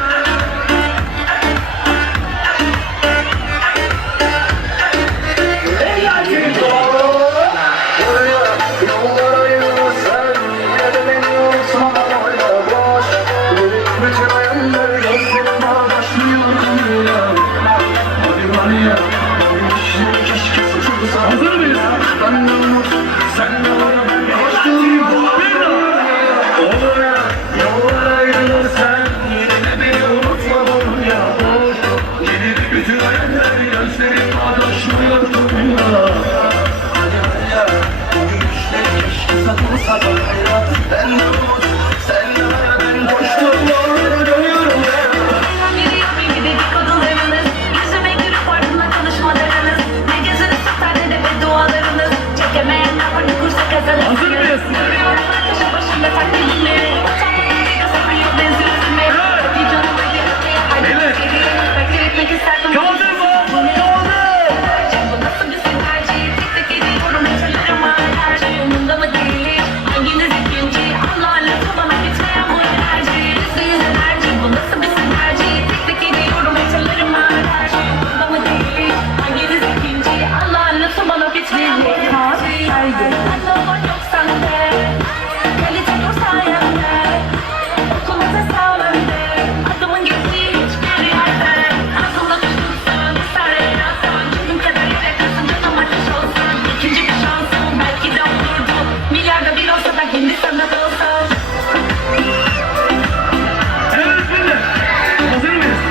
Yollara yürürsen yine de beni unutma öyle boş. Bütün hayalleri gözlerime başlıyor ya. Hadi var ya, işte keşke sıkılsa. Hazır mıyız? Ben de unut, sen de bana geçtiğim bu olur ya. Yollara ayrılırsan yine de beni unutma olur ya. Yine de bütün hayaller gözlerim adaşmıyor ya. Hadi ya, bugün işte keşke satılsa ya. Ben de unut, sen de bana ben koştum yollara dönüyorum ya. Geliyor gibi dedikodularınız, yüzüme gülüp ardına konuşmalarınız. Ne gözünü tutar ne de beddualarınız. Çekemeyenler panik kursa kazanır. Hazır mıyız? Görüyorum arkadaşa başımda taklidimleri. Utanmadan bir kasabıyor benziyor yüzüme. Bir canım öyle öteye Beyler. hayal. Bekle etmek isterdim. Kaldır mı? Bu nasıl bir sinerji? Tek tek ediyorum hatırlarıma. Her şey yolunda mı değil? Hanginiz ikinci? Allah'ın lafı bana bitmeyen bu enerji. Yüzde yüz enerji. Bu nasıl bir sinerji? Tek tek ediyorum hatırlarıma. Her şey yolunda mı değil? Hanginiz ikinci? Allah'ın lafı bana bitmeyen bu enerji. Anlamak yok sende. Kalite yok sayende. Okulumda sağlamdı. Adımın geçtiği hiçbir yerde. Aslında tutulsan, sarı yazsan. Çözüm kadar yakasın, canım ateş olsan. İkinci bir şansın, belki de olurdu. Milyarda bir olsa da kendi sana da olsa. Evet şimdi. Hazır mıyız?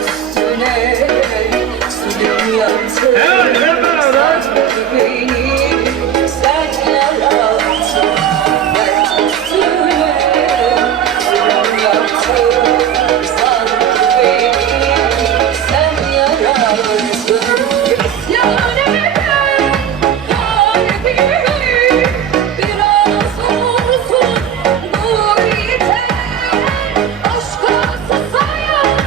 üstüne zulüm yaptın. Evet, hep beraber. Beni sen yarattın. Dert üstüne zulüm yaptın. Sanki beni sen yarattın. İsyan eden kalbimi biraz olsun dur yeter. Aşka susayan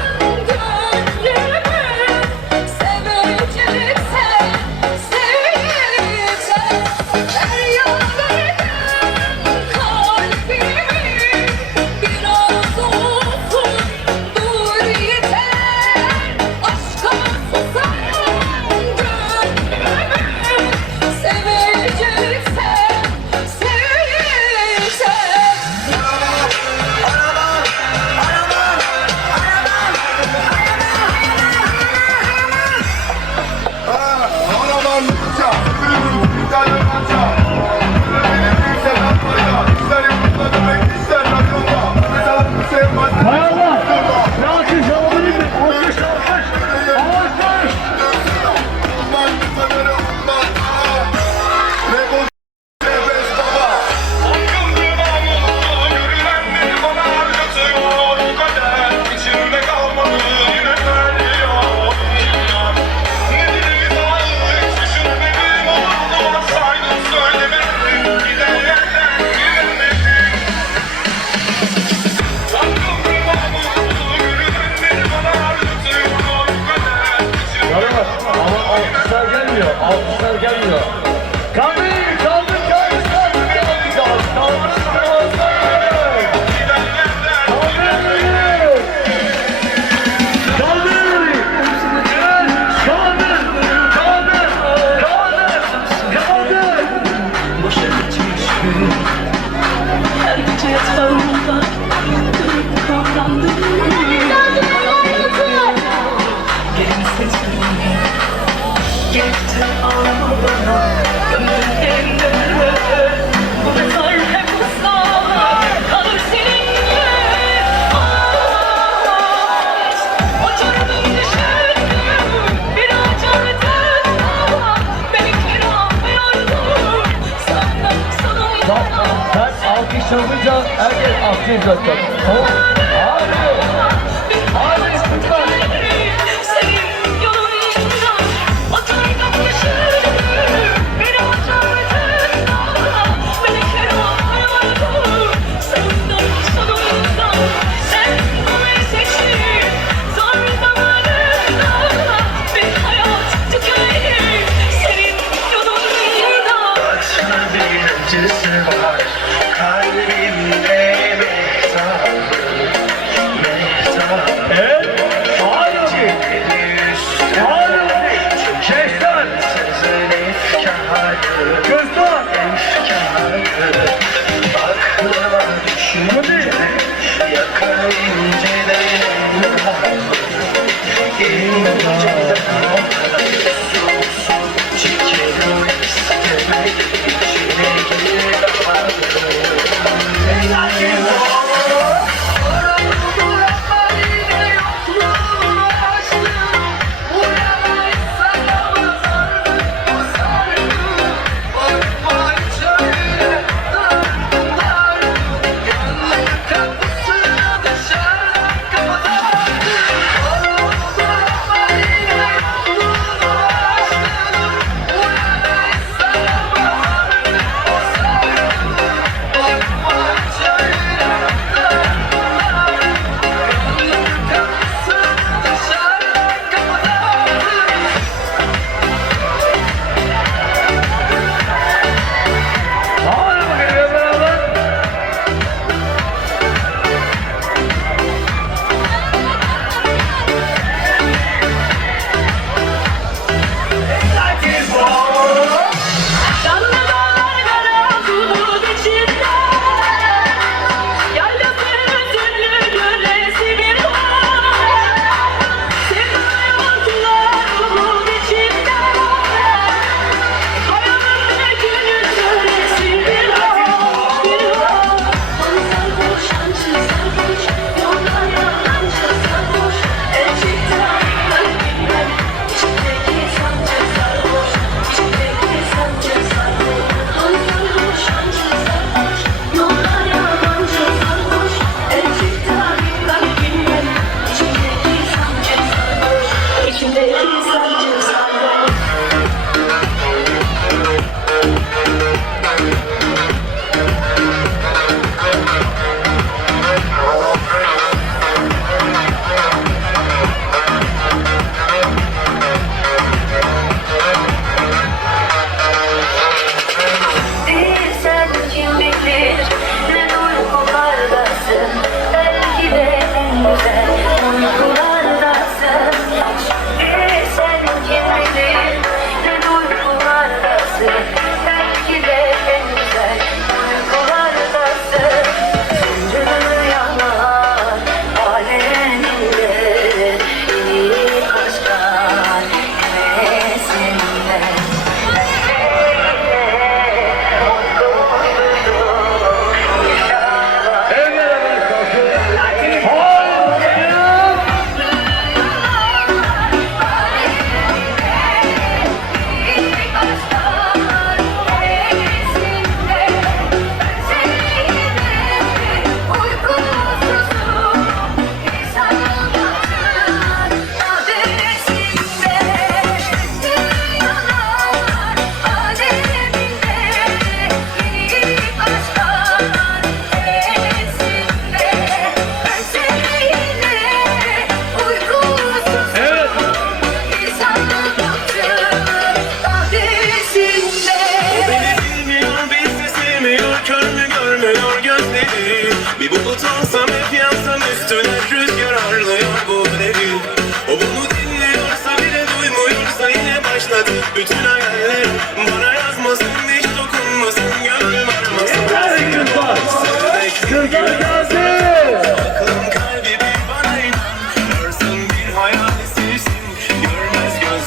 gönlümü seveceksen seveceksen. Feryat eden kalbimi biraz olsun dur yeter. Aşka susayan gönlümü seveceksen seveceksen. Araban uça, bir tane maça. Benim bir selam koyda. İsterim mutlu demek ister radyonda. Mesela sevmez. Hay Allah! Ne alkış alabilir mi? Alkış, alkış! Alkış! Umman bir tane umman. Ne bu beş baba. Akıllı namuslu görülenleri bana harcatıyor bu kader. İçimde kalmadı yine veriyor. Nedir sağlık şaşır benim olurdu varsaydın söylemedim. Giden yerden gidemedim. Akıllı namuslu görülenleri bana harcatıyor bu kader. Bana bak, ama alkışlar gelmiyor, alkışlar gelmiyor. Kaldır, kaldır, kaldır, kaldır, kaldır, kaldır, kaldır, kaldır, kaldır. Giden yerden Kaldır! Kaldır! Evet, kaldır! Kaldır! Kaldır! Kaldır! Boşa gitmiş gün. Her gece yatağımda dönüp kavrandım. Gelin sesini geçti ağlama bana. Gönlüm evde bu mezar hep ıslah kalır seninle. Ocağımı düşündüm bir acayden daha. Beni kiralayordum senden Bak, sana. sen alkış çalınca herkes aktif zaten. Tamam. Hadi. Hadi, lütfen. Senin yolundan oturdum düşündüm bir acayden daha. Beni kiralayordum senden sonundan. Sen beni seçtin zor zamanında. Bir hayat tükedi senin yolundan. Başka bir acısı var kalbimde mezarı. Evet. Hadi bakayım. Hadi bakayım. Şeytan. Kızlar. Aklıma düşünce yakar inceden inceden çekerim istemek içine girer. Kapısına dışarıdan kapatamadım.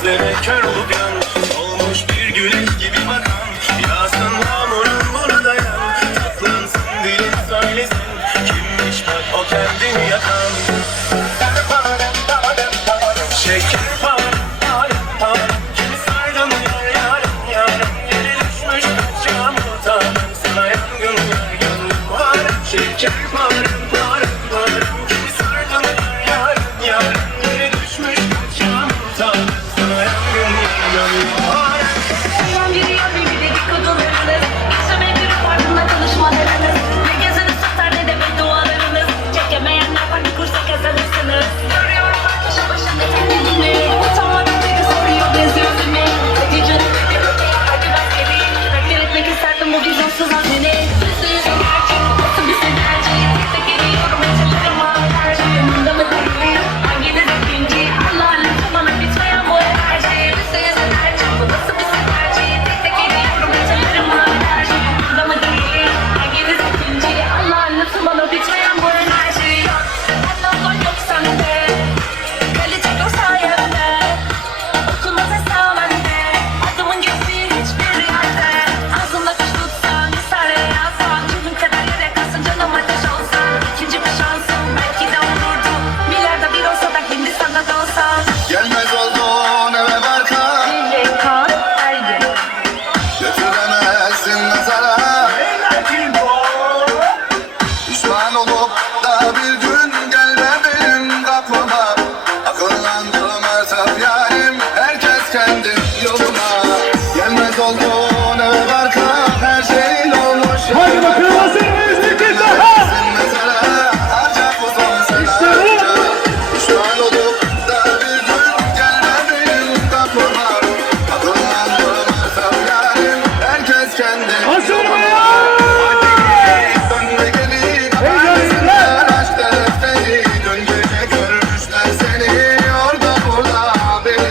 gözlere kör olup yan. Olmuş bir güneş gibi bakan. Yağsın yağmurun buna dayan. Tatlansın dilin söylesin. Kimmiş bak o kendini yakan. Şeker parım kimi saydın yarım yere düşmüş kaç yağmurdan sana yangın var. Şeker parım kimi saydın yarım yere düşmüş kaç yağmurdan sana yangın var. Ulan giriyor bir dedikodularınız. İçime girip ardından konuşmalarınız. Ne geziniz tutar ne de beddualarınız. Çekemeyenler var bir kursa kazanırsınız. Görüyorum ben köşe başında kendini. Utanmadan biri soruyor benziyor beni. Hadi hadi bas geri. Bekler etmek isterdim bu vizyonsuz hazine. Yüzde gerçek, nasıl bir sinerji. Tek tek ediyorum meselerim alerji. Yanında mı değil? Hanginiz ikinci? Allah'ın lütfu bana bitmeyen bu enerji. Yüzde enerji, bu nasıl bir sinerji. Tek tek ediyorum meselerim alerji. Yanında mı değil? Hanginiz ikinci? Allah'ın lütfu bana bitmeyen bu enerji. Benden gol yok sende. Kalite yok sayemde. Okunmaz esamende. Adımın geçtiği hiçbir yerde. Ağzımda kuş tutsan, misale yazsan. Tüm kaderlere kalsın canım ateş olsan. İkinci bir şansım belki de olurdu. Milyarda bir olsa da Hindistan'da da olsan. Gelmez oldun eve barka, DJ Kaan Ergin. götüremezsin mezara. Pişman olup da bir gün gelme benim kapıma. Akıllandım artık yarim, herkes kendi yoluna. Gelmez oldun eve barka, her şeyin olmuş. Hadi bakalım, hazır mıyız? Bir kez daha. Mesela harca uzun senarca. Pişman olup da bir gün gelme benim kapıma. Akıllandım artık yarim, herkes kendi Hazır mı ya? Dönme geri kaparsınlar aşk defteri. Dün gece görmüşler seni orada burada bir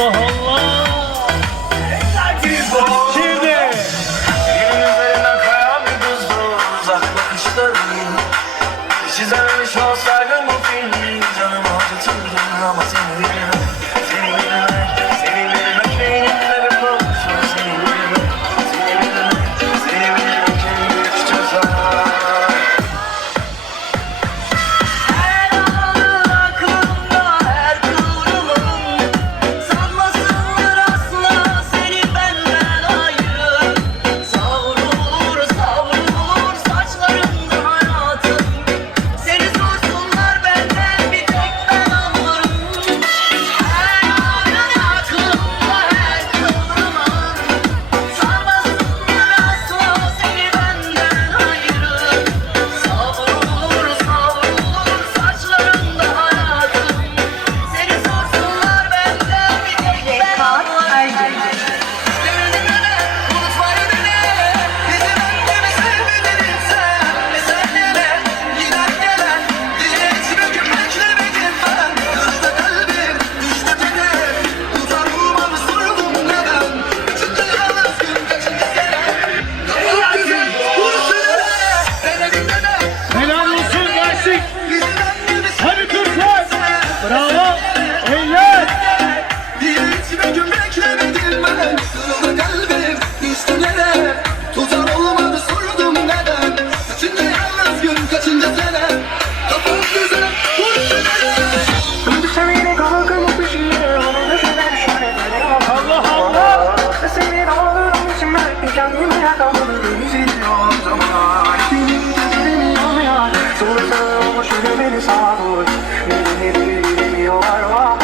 Allah Allah. Şimdi Yerin üzerinden kayan bir buzlu uzak bakışların çizememiş olsaydım bu filmi canımı acıtırdın ama seni bilmem, seni bilmem, seni bilmem beynimde bir korkusun seni bilmem, seni bilmem en büyük ceza. Her anın aklımda, her kıvrımın sanmasınlar asla seni benden ayrı. Savrulur, savrulur saçlarında hayatım. Seni sorsunlar benden bir tek ben anlarım. Her anın aklımda, her kıvrımın sanmasınlar asla seni benden ayrı. Savrulur, savrulur saçlarında hayatım. Seni sorsunlar benden bir tek ben anlarım. Derdin ne, unutmayı dene. Bizi bende mi sevmedin sen? Sen nene, giden gelen. Diye içime beklemedim ben. Kırdı kalbim, düştü tepe. Utanmam sordum neden? Çıktı yalnız gün kaçıncı sene? Güzel, denedin nene. helal olsun gençlik. Bizi bende mi Hadi Türkler. Bravo. Eller. diye içime beklemedim ben. Kırıldı kalbim, düştü nere? Tutar olmadı sordum neden? Kaçıncı yalnız gün kaçıncı sene? Kapım güzel, vurdu Allah Allah.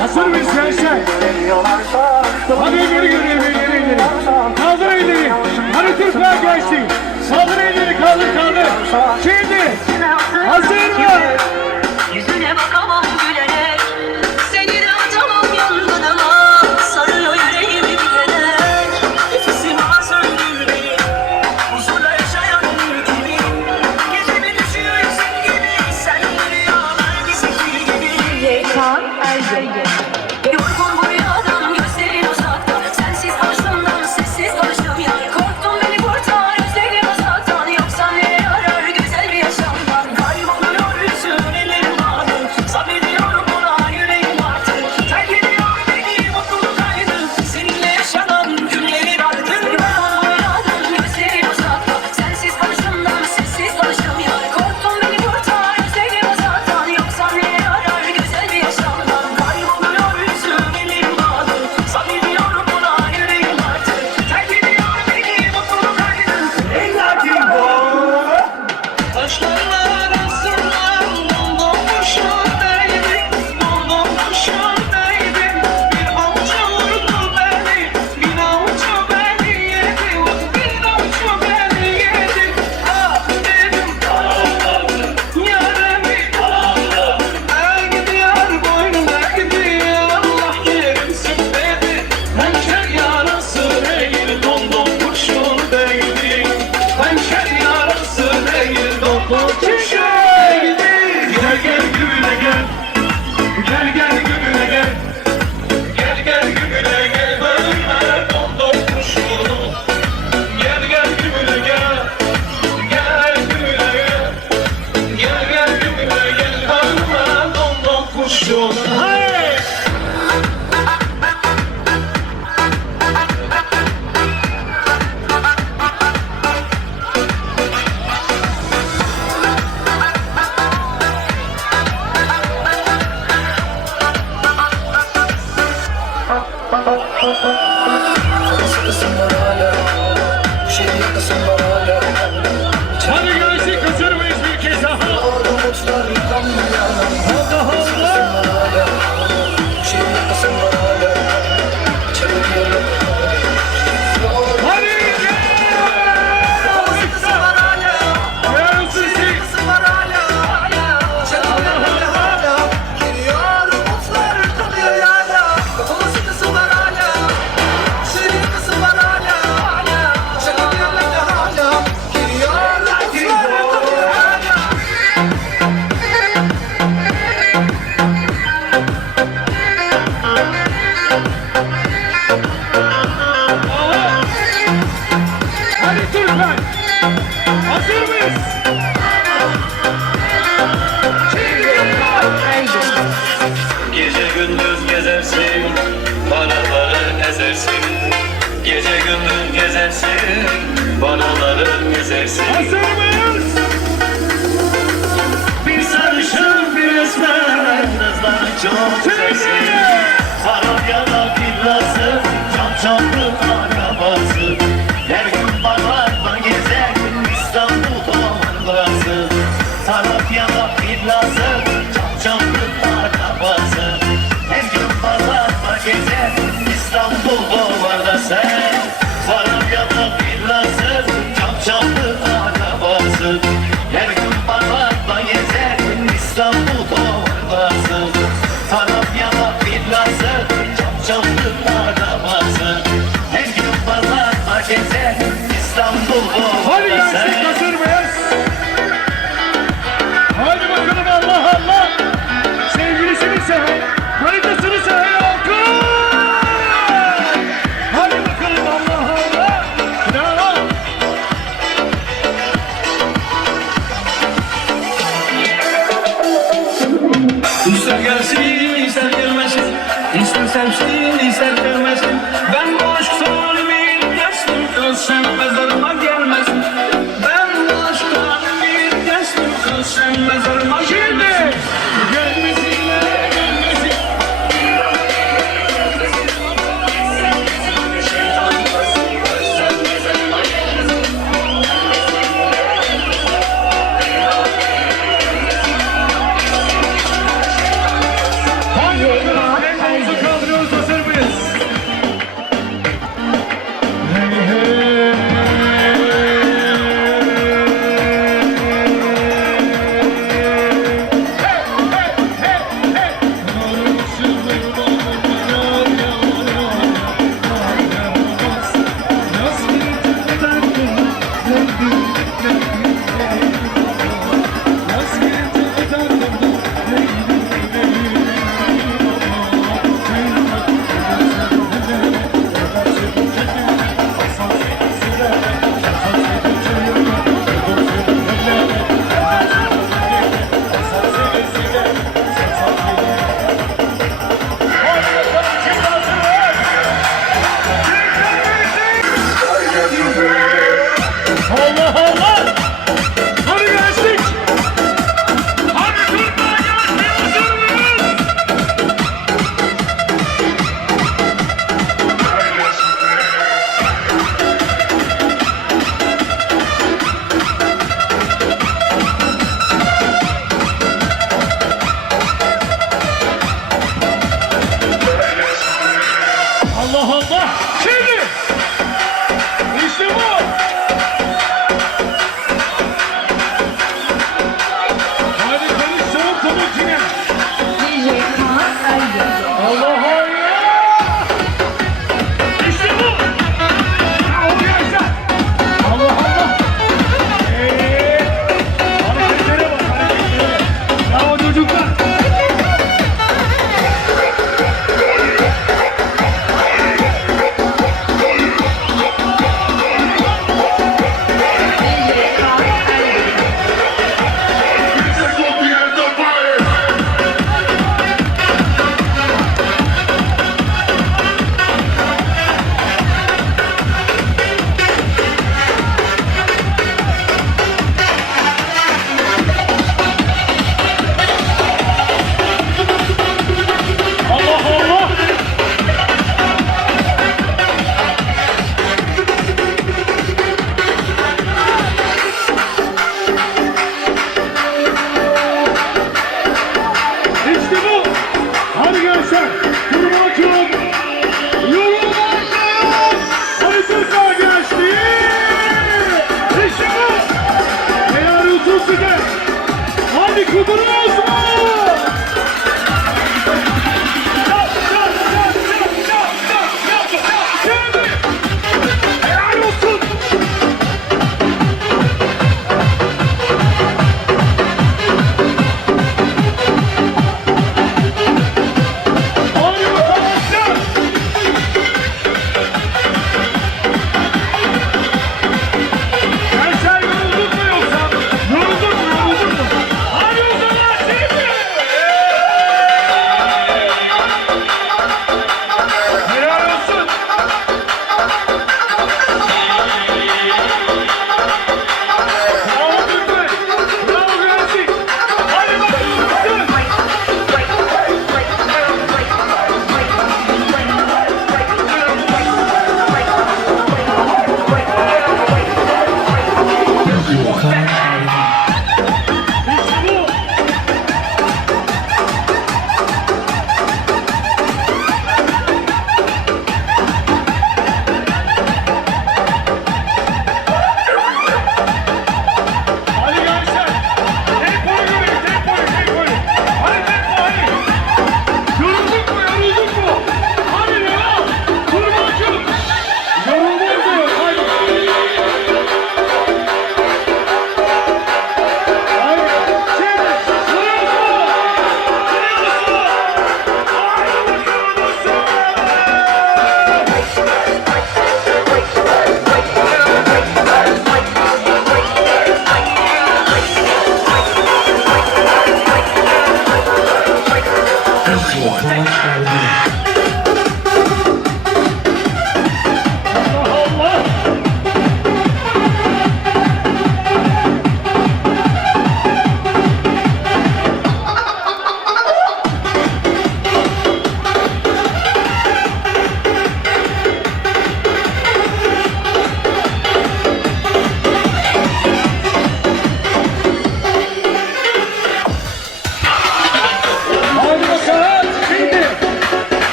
Hazır mıyız gençler? Hadi ileri ileri. Kaldır elleri. Hadi Türkler gençlik. Kaldır elleri, kaldır kaldır. Şimdi hazır mı? Yüzüne bakamam gülerek. Seni de atamam yanına. Sarıyor yüreğimi bilerek. Nefesim az öldürdü. Huzurla yaşayan gibi. Gecemi düşüyor yüzün gibi. Sen rüyalar gizli gibi. Yekan Ergün. Yorgun bu rüyadan gözlerin uzakta. Sensiz karşımdan sessiz konuştum ya. Korktum beni kurtar özlerim uzaktan. Yoksa ne arar güzel bir yaşamdan. Kayboluyor yüzün ellerim bağlı. Sabrediyorum buna yüreğim artık. Terk ediyor beni mutluluk ayrı. Seninle yaşanan günlerin artık. Yorgun bu rüyadan gözlerin uzakta. Sensiz karşımdan sessiz konuştum ya. Korktum beni kurtar özlerim uzaktan. Yoksa ne arar güzel bir yaşamdan. Kayboluyor yüzün ellerim bağlı. Sabrediyorum buna yüreğim artık. Terk ediyor beni mutluluk ayrı. Taşlarla arasından buldum kuşundaydım, buldum kuşundaydım. Bir avucu vurdu beni, bir avucu beni yedi, bir avucu beni yedi. Ah dedim, yaremi, ben gidiyor boynuna gidiyor, Allah kerimsin dedi. Hançer yarası değil, dondum kurşundaydım. Hançer yarası değil, dondum kurşundaydım. Gel gel güle gel. Gel gel güle gel. Gel gel gümüle gel bölme dondum kuşunu. Gel gel gümüle gel. Gel gümüle gel. Gel gel gümüle gel bölme dondum kuşunu. Hayır. Hadi gençlik kaçırmayız bir kez daha. Allah Allah. Hadi gel. Yarısı siz. Geliyor umutlar kalıyor hala. Kafamı sıkısı var hala. Gece gündüz gezersin, paraları ezersin. Gece gündüz gezersin, paraları ezersin. Hazır mıyız? Bir sarışın bir esmer, kızlar çok güzelsin. Sarabya'da villası, çamçamlı arabası. Her gün barlarda gezer, İstanbul ovası. Sarabya'da villası, çamçamlı arabası. Her gün barlarda gezer, İstanbul ovası. Sarabya'da villası, çamçamlı arabası. Her gün barlarda gezer, İstanbul ovası. Sarabya'da villası, çamçamlı arabası. Her gün barlarda gezer, İstanbul Hadi ovası. gençlik, hazır mıyız? Hadi bakalım, Allah Allah. Sevgilisini seven, manitasını seven alkış. Hadi bakalım, Allah Allah. Bravo. İster gelsin, ister gelmesin. İster sevsin, ister gelmesin. Ben bu aşk salimiyim, geçtim kız sen mezarıma gelmesin. Ben bu aşk salimiyim, geçtim kız sen mezarıma gelmesin. Gelmesin, gelmesin. Hadi bakalım, ellerimizi kaldırıyoruz, hazır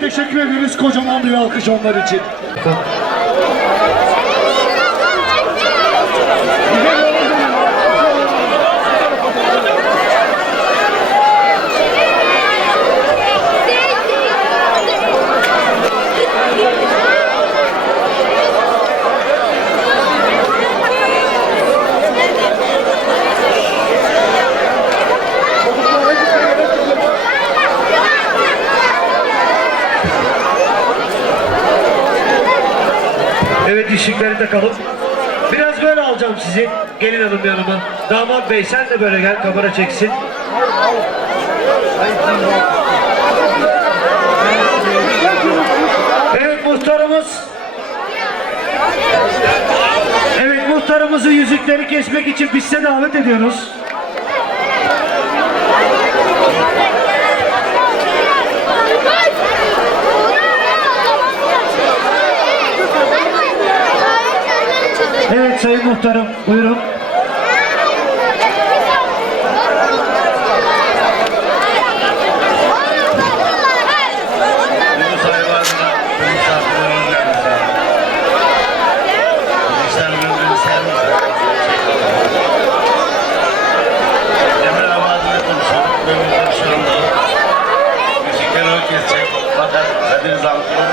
Teşekkür ederiz. Kocaman bir alkış onlar için. Evet, ışıkları takalım. Biraz böyle alacağım sizi. Gelin hanım yanıma. Damat bey sen de böyle gel, kamera çeksin. Evet muhtarımız. Evet muhtarımızı yüzükleri kesmek için piste davet ediyoruz. Evet sayın muhtarım, buyurun. Fakat Kadir Zankı'nın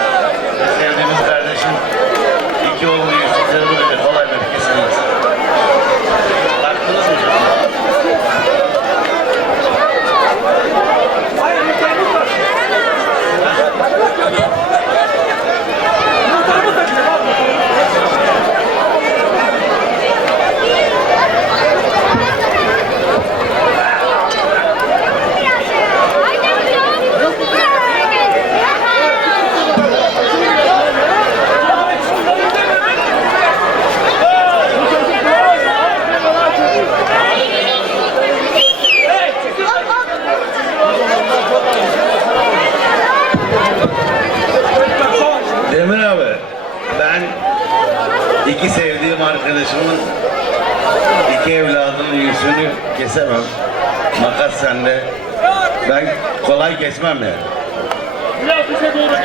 sevdiğimiz kardeşim iki oğlu yüzükleri böyle kolay bir kesilmez. Baktınız mı? Demir abi, ben iki sevdiğim arkadaşımın iki evladının yüzünü kesemem. Makas sende. Ben kolay kesmem yani. Biraz bize doğru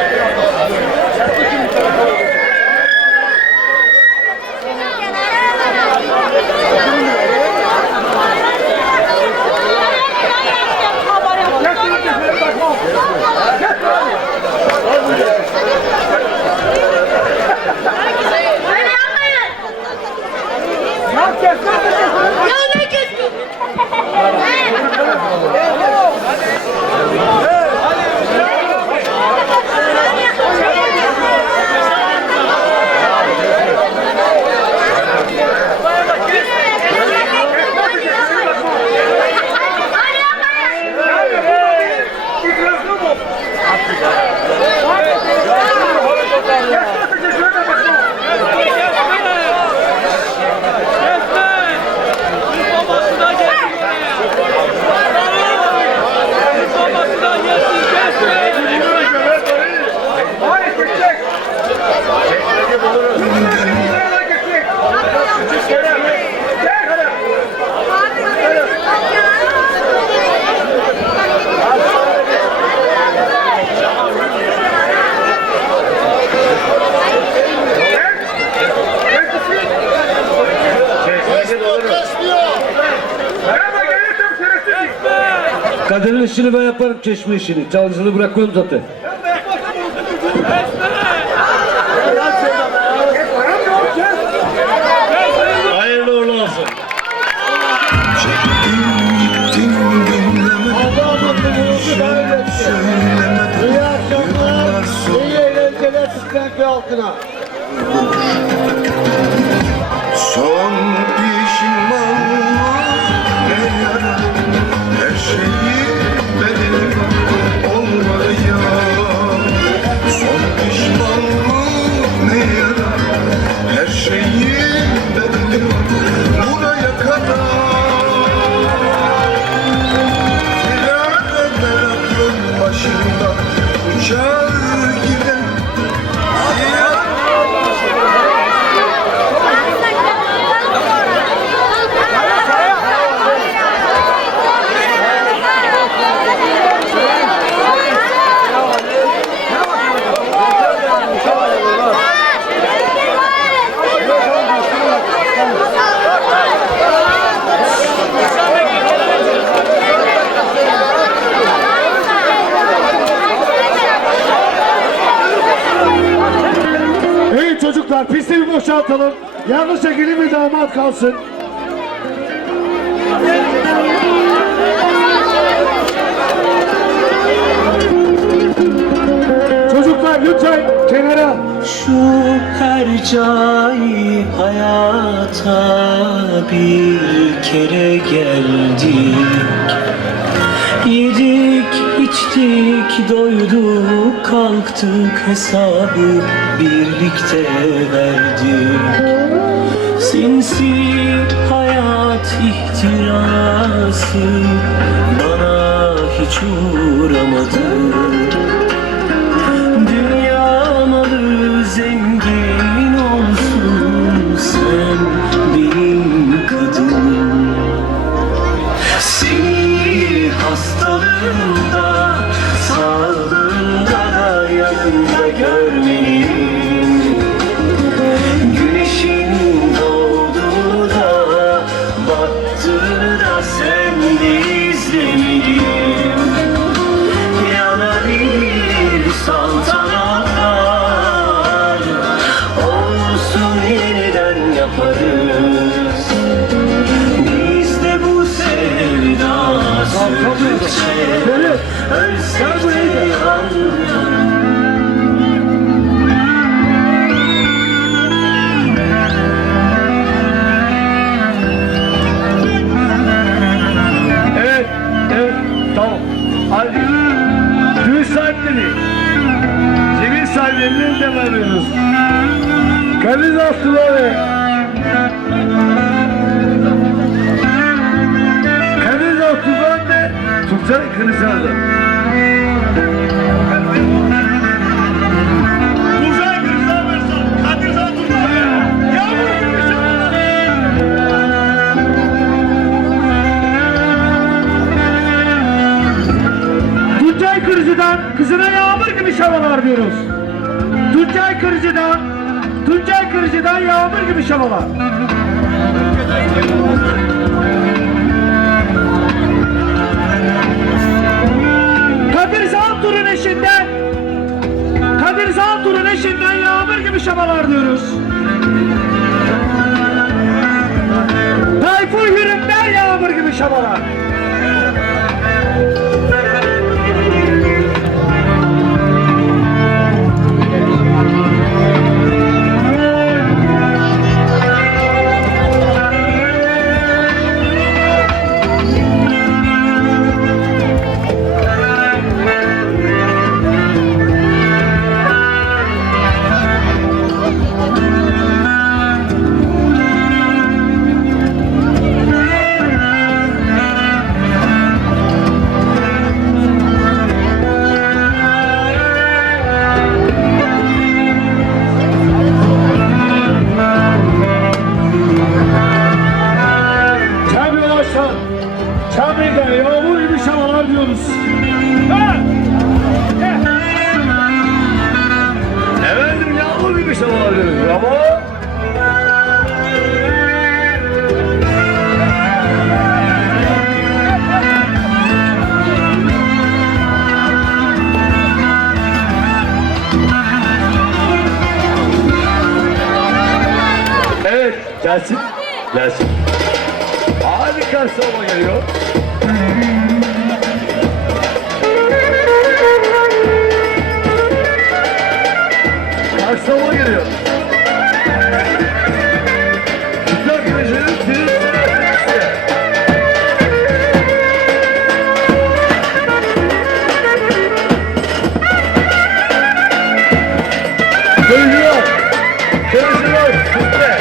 Kadir'in işini ben yaparım, Çeşme işini. Çalgısını bırakıyorum zaten. Hayırlı uğurlu olsun. Gittin dinlemeden söylemeden İyi akşamlar, iyi eğlenceler Sütlenköy halkına. Son pişmanlık ne yara, her şeyi benim olmadı ya. Son pişmanlık ne yara, her şeyi benim buraya kadar. Firaneler aklın başında uçar gider. Hey çocuklar, pisti bir boşaltalım. Yanlış şekilde bir damat kalsın. Çocuklar lütfen kenara. Şu hercai hayata bir kere geldik. Yedik, içtik, doyduk, kalktık, hesabı birlikte verdik. Sinsi hayat ihtirası bana hiç uğramadı. Dünya malı zengin olsun, sen benim kadınım. Seni hastalığında, sağlığında da yanında görmeliyim. Güneşin doğdu da, battı da sen de izlemeliyim. Yanabilir saltanatlar, olsun yeniden yaparız. Biz de bu sevda sürdükçe ölsek de anlarız. Evet, evet, tamam. Hadi. Düğün sahipleri. Zemin sahiplerine de veriyoruz. Kadir Aslıları. Kadir Aslıları de Tuncay Kılıçarlı. Uzay Kılıçlar versin. Kadir Zaturlar ya. Yağmur gibi şahane. Tuncay Kırıcı'dan kızına yağmur gibi şavalar diyoruz. Tuncay Kırıcı'dan yağmur gibi şavalar. Kadir Zantur'un eşinden yağmur gibi şavalar diyoruz. Tayfun Yürüm'den yağmur gibi şavalar. Gelsin. Gelsin. Harika solo geliyor. Karşı solo geliyor. Güzel güneşlerin birinci sırası. Dönüyor. Kırmızılar üstte.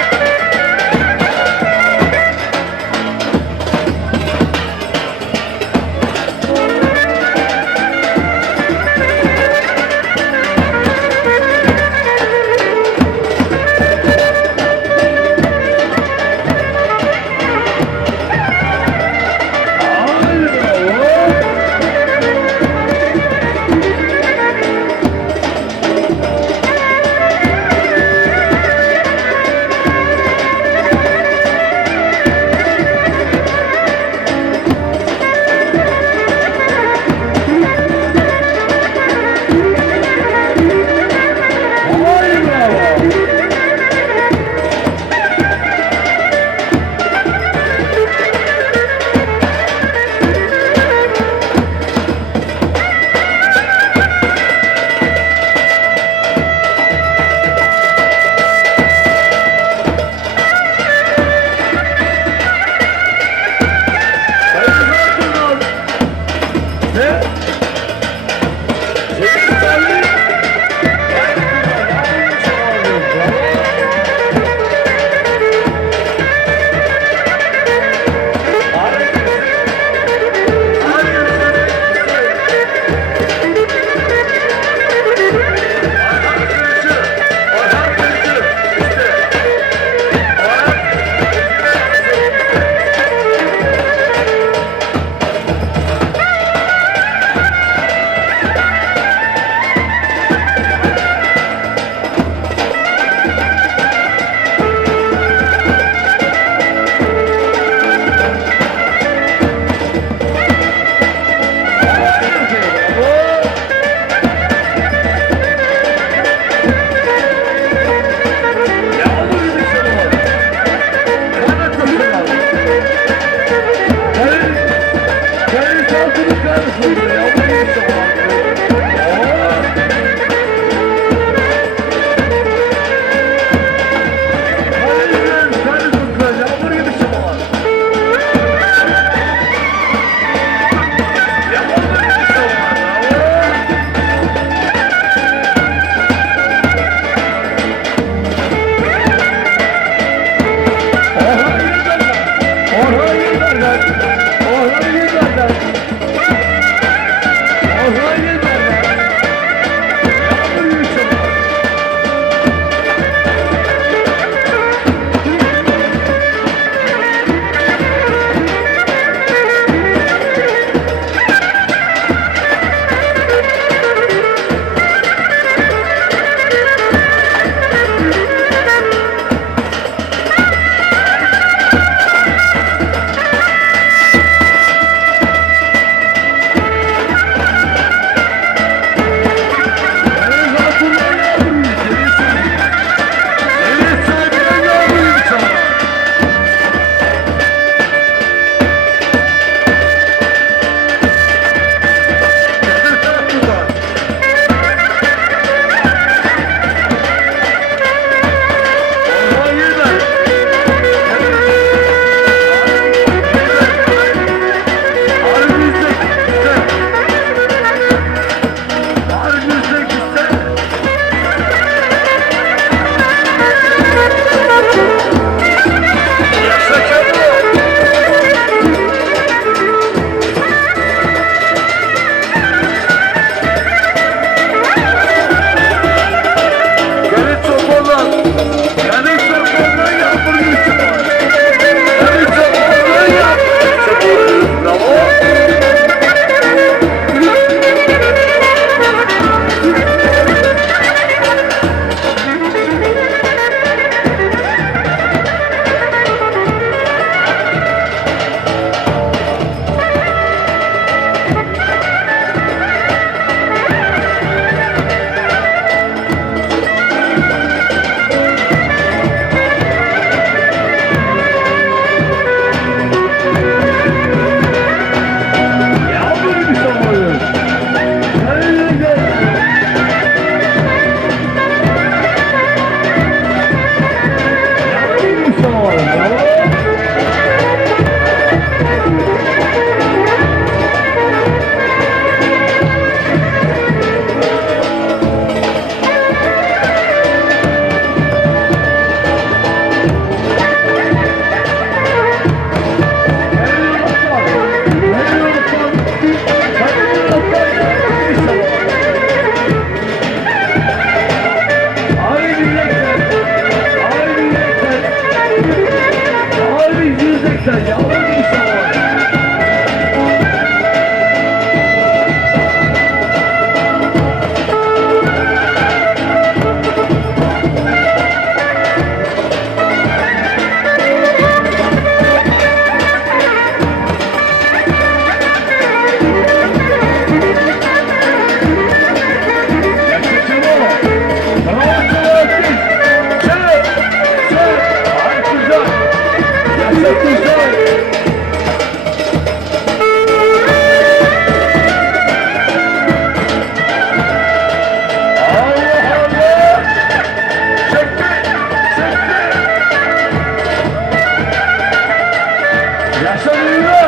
Yaşanıyor.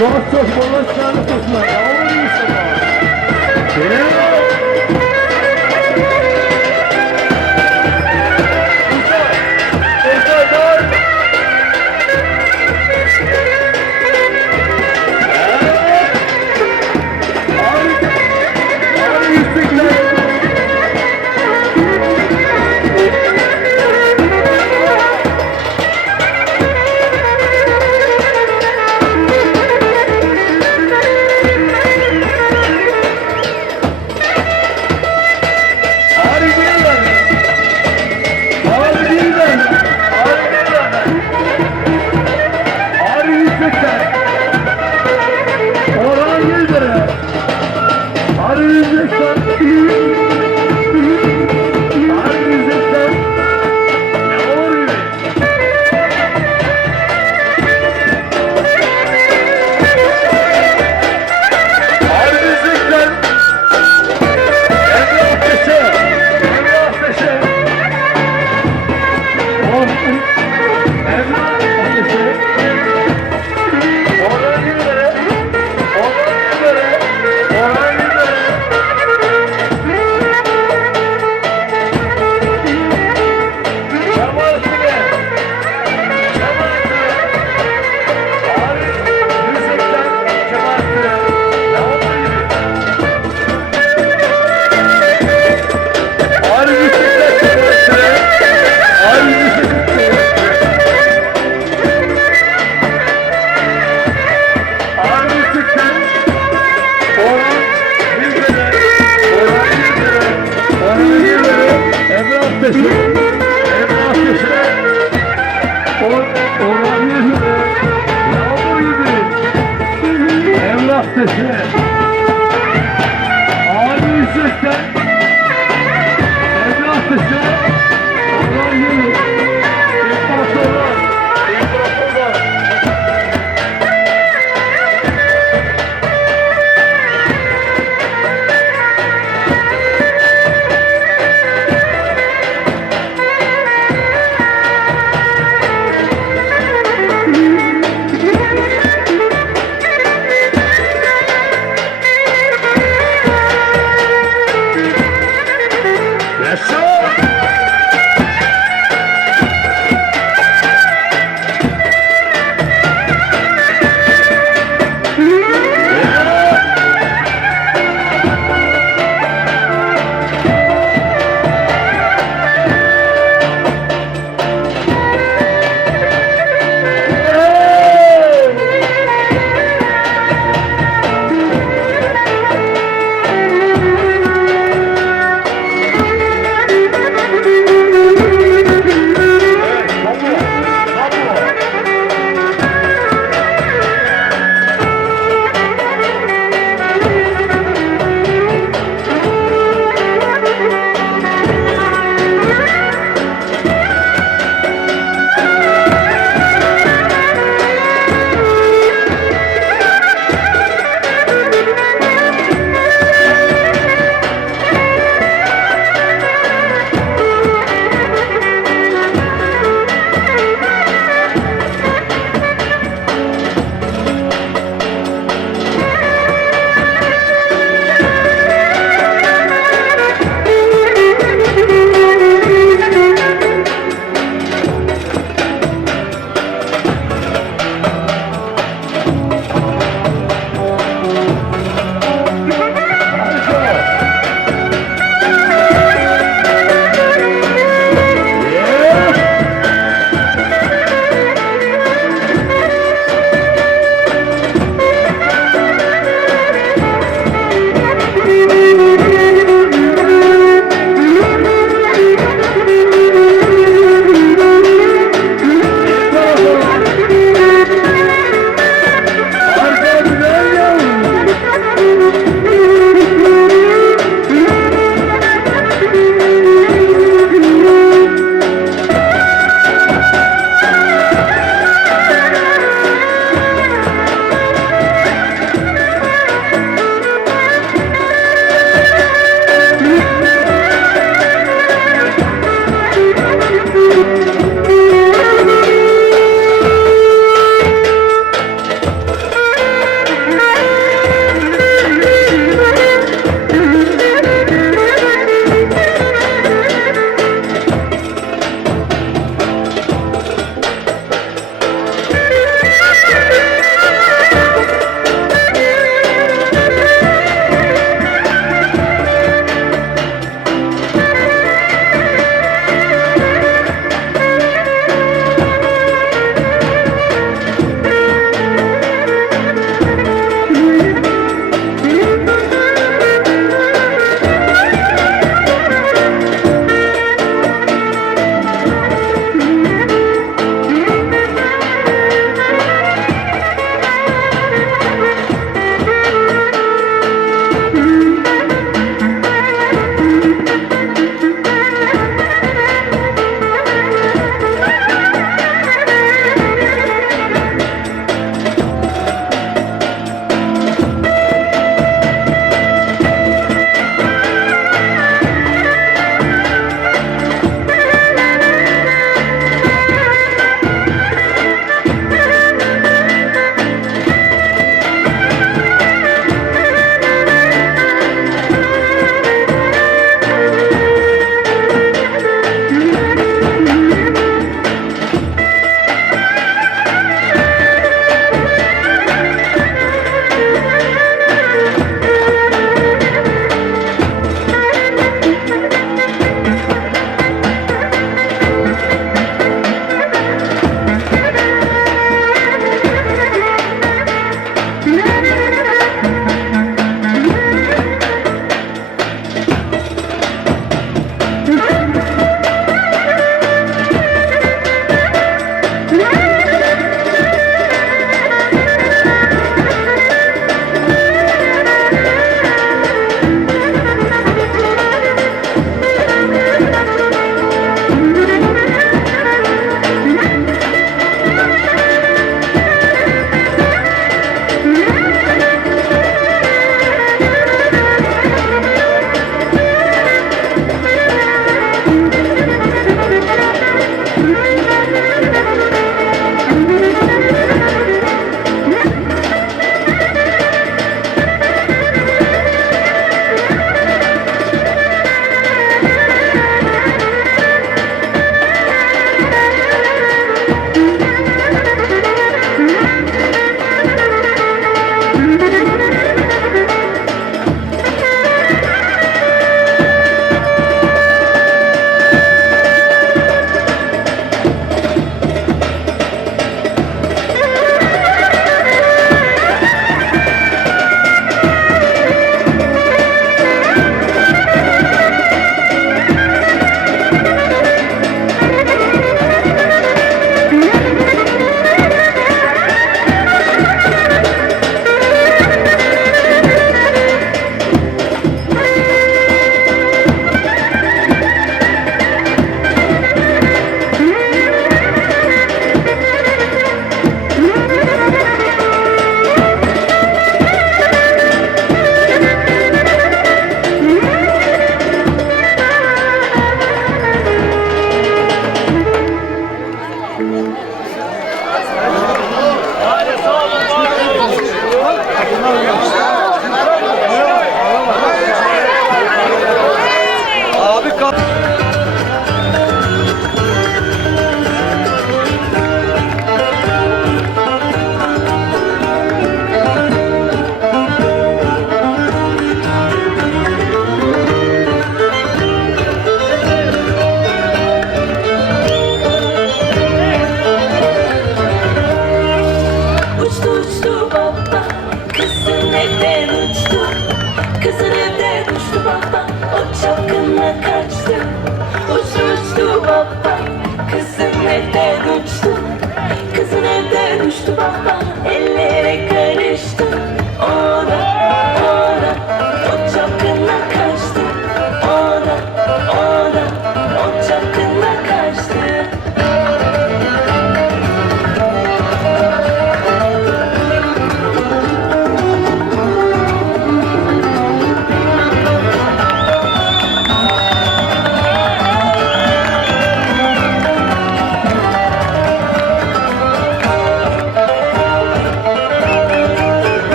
Dostum, balıklarını tutma. Yavrum Yusuf'a.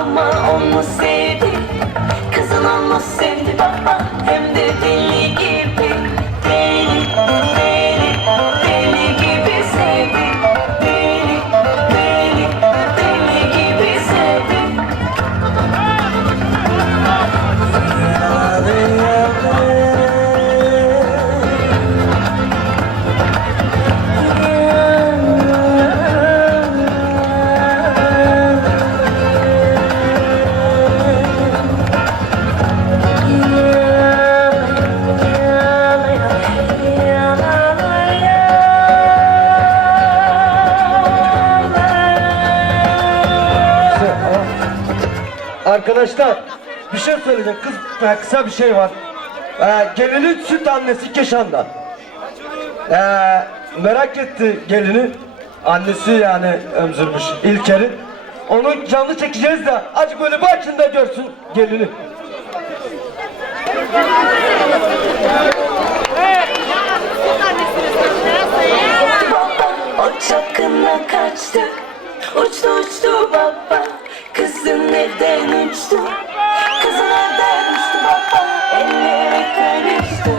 ama onu sevdi. Kızın onu sevdi baba, hem de deli gibi. Deli, deli, deli gibi sevdi. Deli, deli, deli gibi sevdi. Arkadaşlar bir şey söyleyeceğim. Kısa bir şey var. Gelinin süt annesi Keşan'da. Merak etti gelini. Annesi yani emzirmiş İlker'i. Onu canlı çekeceğiz de azıcık böyle başında görsün gelini. O çapkınla kaçtı. Uçtu uçtu baba, kızın evden uçtu. Kızın evden uçtu baba, elleri karıştı.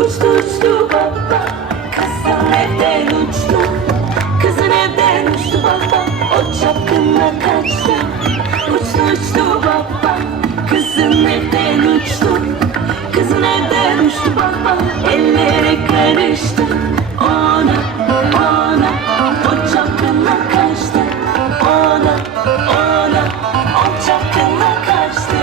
Uçtu uçtu baba, kızın evden uçtu. Kızın evden uçtu baba, o çapkınla kaçtı. Uçtu uçtu baba, kızın evden uçtu. Kızın evden uçtu baba, elleri karıştı. Ona, o çapkınla kaçtı. Ona, o çapkınla kaçtı.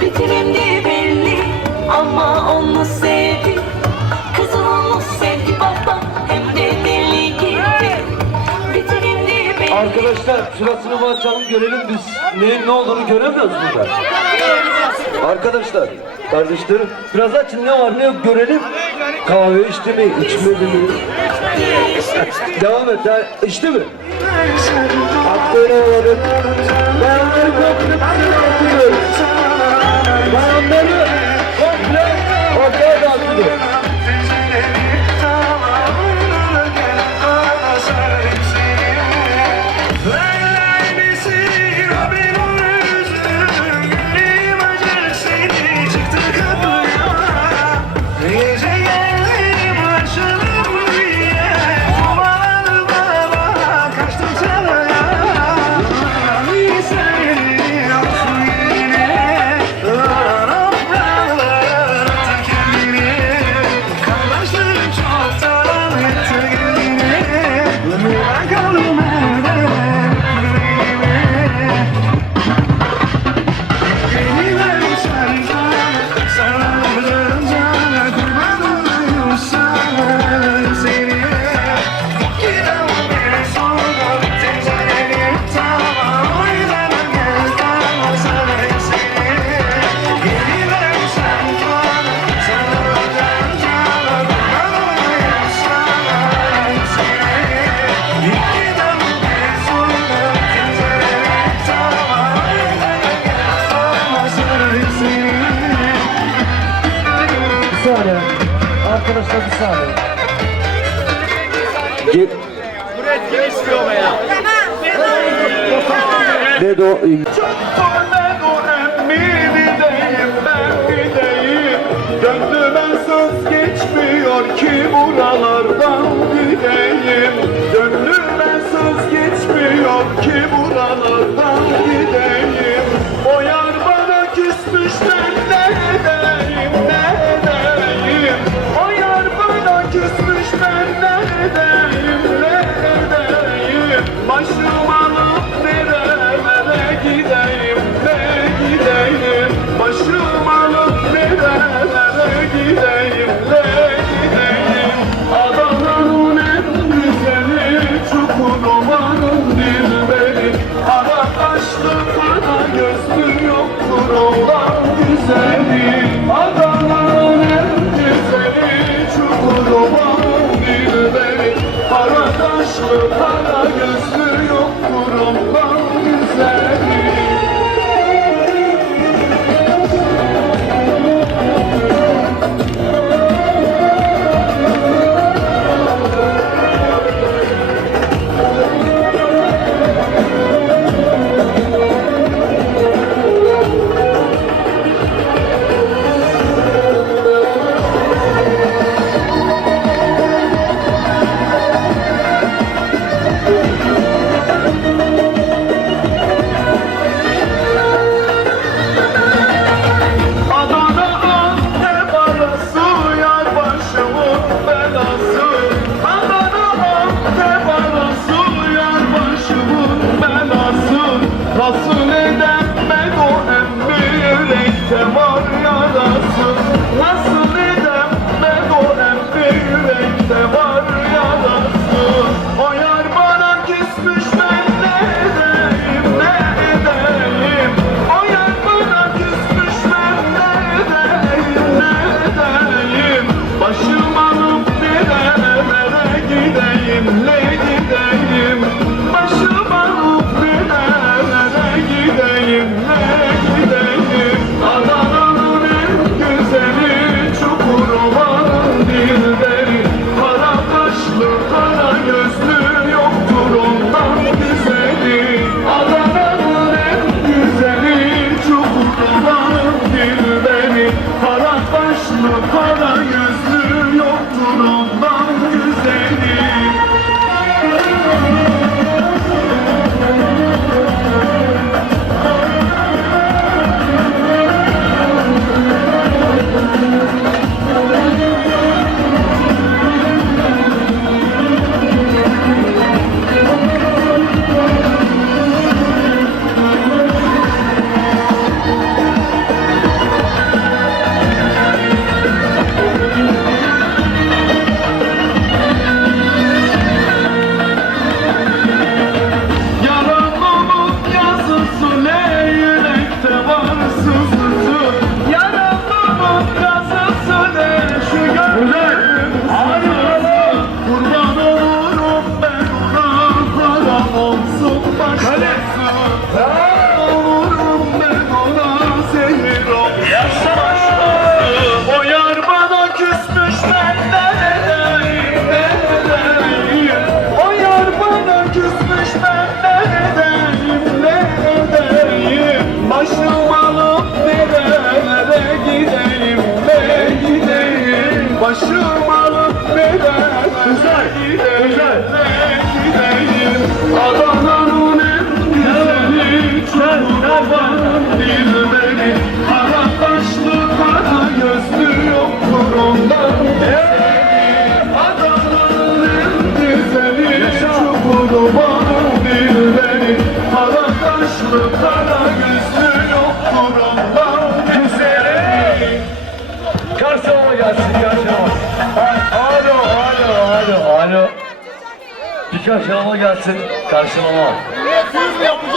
Bitirindi belli ama onu sevdi. Kızın onu sevdi baba, hem de deli gibi. Bitirindi belli. Arkadaşlar şurasını bir açalım görelim biz. Ne olduğunu göremiyoruz burada. Arkadaşlar, kardeşlerim biraz açın ne var ne yok görelim. Kahve içti mi, içmedi mi? Devam et, içti mi? Aklına varın. Ben onları komple dağıtıyorum. Ben onları komple ortaya dağıtıyorum. Bir saniye. Arkadaşlar bir saniye. Ne de o? Ben o emmi gideyim, ben gideyim. Gönlüme söz geçmiyor ki buralardan gideyim. Gönlüme söz geçmiyor ki buralardan gideyim. O yar bana küsmüş ben ne edeyim, ne edeyim. O yar bana küsmüş ben ne edeyim, ne edeyim. Başım alıp nerelere gideyim, ne gideyim. Başım alıp nerelere gideyim, ne gideyim. Adana'nın en güzeli Çukurova'nın dilberi. Ara kaşlı kara gözlü yoktur olan güzeli. Adana'nın en güzeli Çukurova'nın dilberi. Ara kaşlı kara gözlü yoktur ondan güzeli. Nasıl edemem o emmi yürekte var yarası. Nasıl edemem o emmi yürekte var yarası. O yar bana küsmüş ben ne edeyim, ne edeyim. O yar bana küsmüş ben ne edeyim, ne edeyim. Başım alıp nerelere gideyim, ne gideyim. Başım alıp nerelere gideyim, ne gideyim. Adana'nın en güzeli Çukurova'nın dilberi. Kara kaşlı kara gözlü yoktur ondan güzeli. Adana'nın en güzeli Çukurova'nın dilberi. Kara kaşlı kara gözlü yoktur ondan güzeli. Yaramamın yazısı ne yürekte var sızısı. Yaramamın yazısı ne şu gönlüm sızısı. Kurban olurum ben ona param olsun başkası. Olurum ben ona zehir olsun başkası. O yar bana küsmüş ben ne edeyim, ne edeyim. O yar bana küsmüş ben ne edeyim, ne edeyim. Başım alıp nerelere gideyim, ne gideyim. Başım alıp nerelere gideyim, ne gideyim. Adana'nın en güzeli Çukurova'nın dilberi. Kara kaşlı kara gözlü yoktur ondan güzeli. Adana'nın en güzeli Çukurova'nın dilberi. Kara kaşlı kara gözlü yoktur ondan güzeli. Karşılama gelsin, karşılama. Alo, alo, alo, alo. Bir karşılama gelsin, karşılama.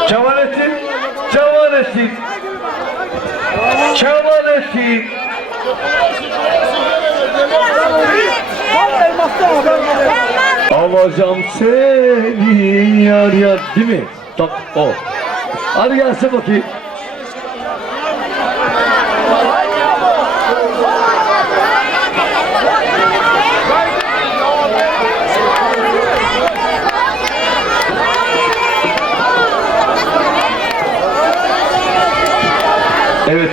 Kemalettin, Kemalettin. Kemalettin. Alacağım seni yar yar, değil mi? Tak, o. Hadi gelsin bakayım. Evet.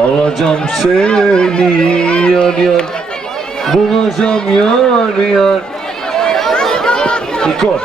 Allah Bulacağım seni yar yar. Bulacağım yar yar. Niko.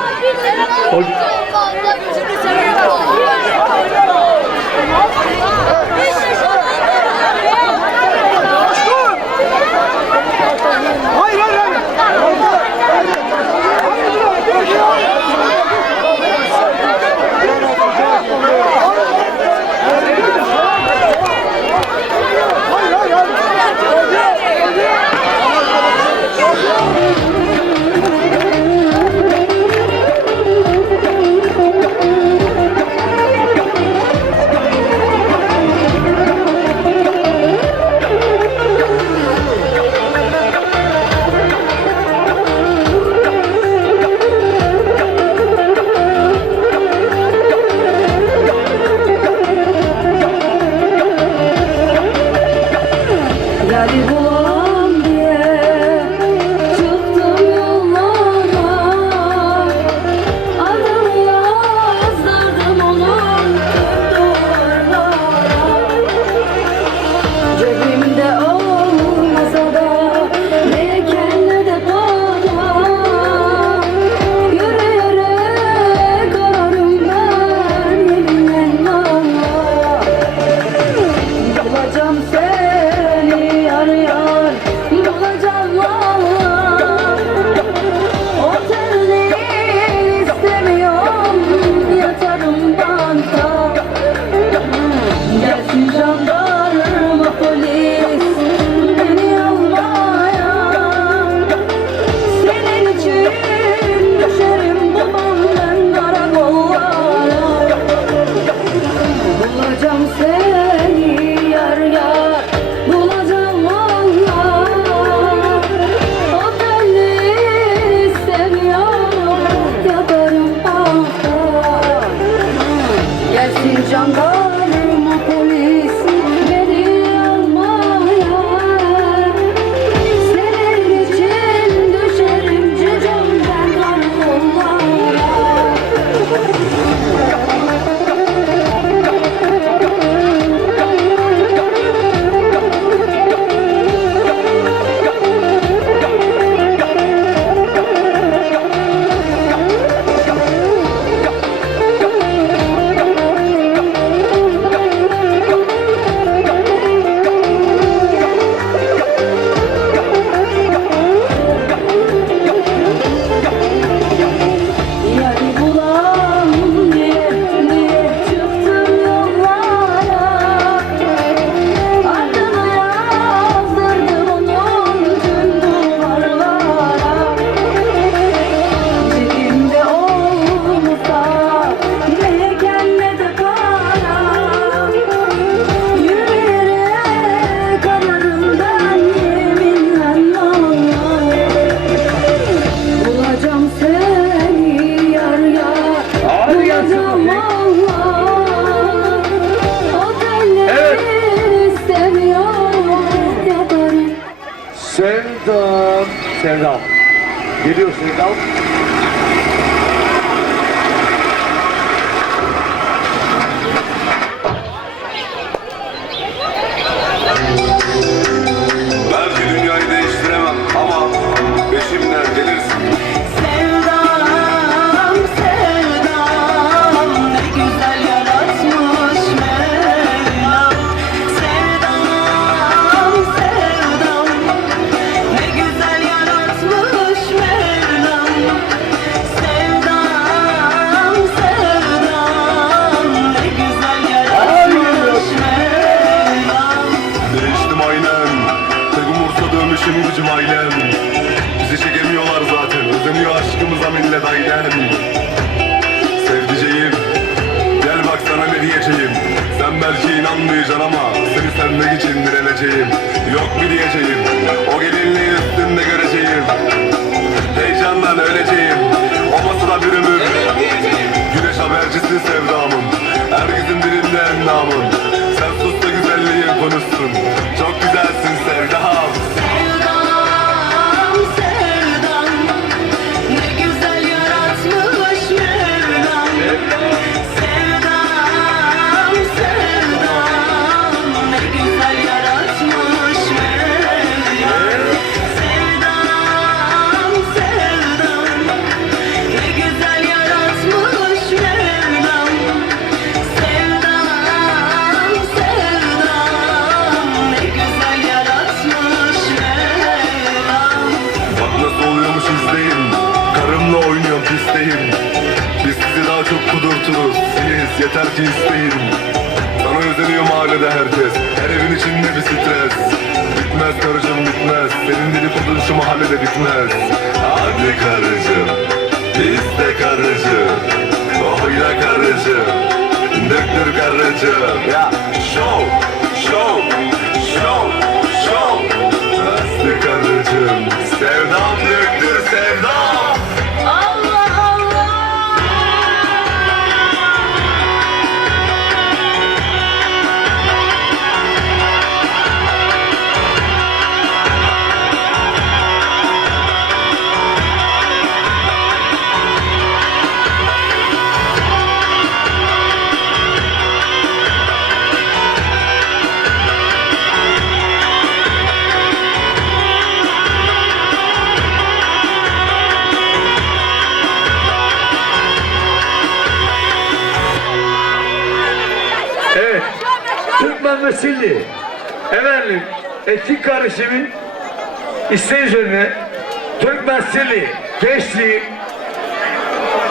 Yari bulam diye çıktım yollara, adını yazdırdım onun duvarlara. Cebimde olmasa da ne kendi de para, yürüyerek ararım ben yeminle Allah. Bulacağım seni yar yar, bulacağım valla. Otelde istemiyorum, yatarım banka. Gelsin jandarma polis beni almaya. Senin için düşerim babam ben karakollara. Bulacağım seni yar yar, bulacağım valla. Otelde istemiyorum, yatarım banka. Gelsin jandarma polis beni almaya. Senin için düşerim cicim ben karakollara. Yari bulam diye çıktım yollara, adını yazdırdım onun tüm duvarlara. Cebimde olmasa ne kendi de para, yürüyerek ararım ben yeminle Allah. Bulacağım seni yar yar, bulacağım Allah. Otelleri istemiyorum, yaparım. Sevdam. Sevdam. Geliyor Sevdam. Belki dünyayı değiştiremem ama peşimden gelirsin. Sevdam, sevdam, ne güzel yaratmış Mevlam. Sevdam, sevdam, ne güzel yaratmış Mevlam. Sevdam, sevdam, ne güzel yaratmış Mevlam. Değiştim aynen. Tek umursadığım işim gücüm ailem. Bizi çekemiyorlar zaten. Özeniyor aşkımıza millet aynen. Sevdiceğim, gel bak sana ne diyeceğim. Sen belki inanmayacaksın ama seni sevmek için direneceğim. Yok bir diyeceğim, o gelinliği üstünde göreceğim. Heyecandan öleceğim, olması da bir ömür. Güneş habercisi sevdamım, herkesin dilinde endamım. Sen sus da güzelliğin konuşsun, çok güzelsin sevdam. Sevdam, sevdam, ne güzel yaratmış Mevlam. Sevdam, sevdam, ne güzel yaratmış yeter ki isteyin. Sana özeniyor mahallede herkes, her evin içinde bir stres. Bitmez karıcığım bitmez, senin dedikodun şu mahallede bitmez. Hadi karıcığım, iste karıcığım, oyna karıcığım, döktür karıcığım. Ya show, show, show, show. Aslı karıcığım, sevdam döktür sevdam. Allah Allah. Evet. Türkmen ve Silli. Efendim, etnik karışımın isteği üzerine Türkmen Silli gençliği.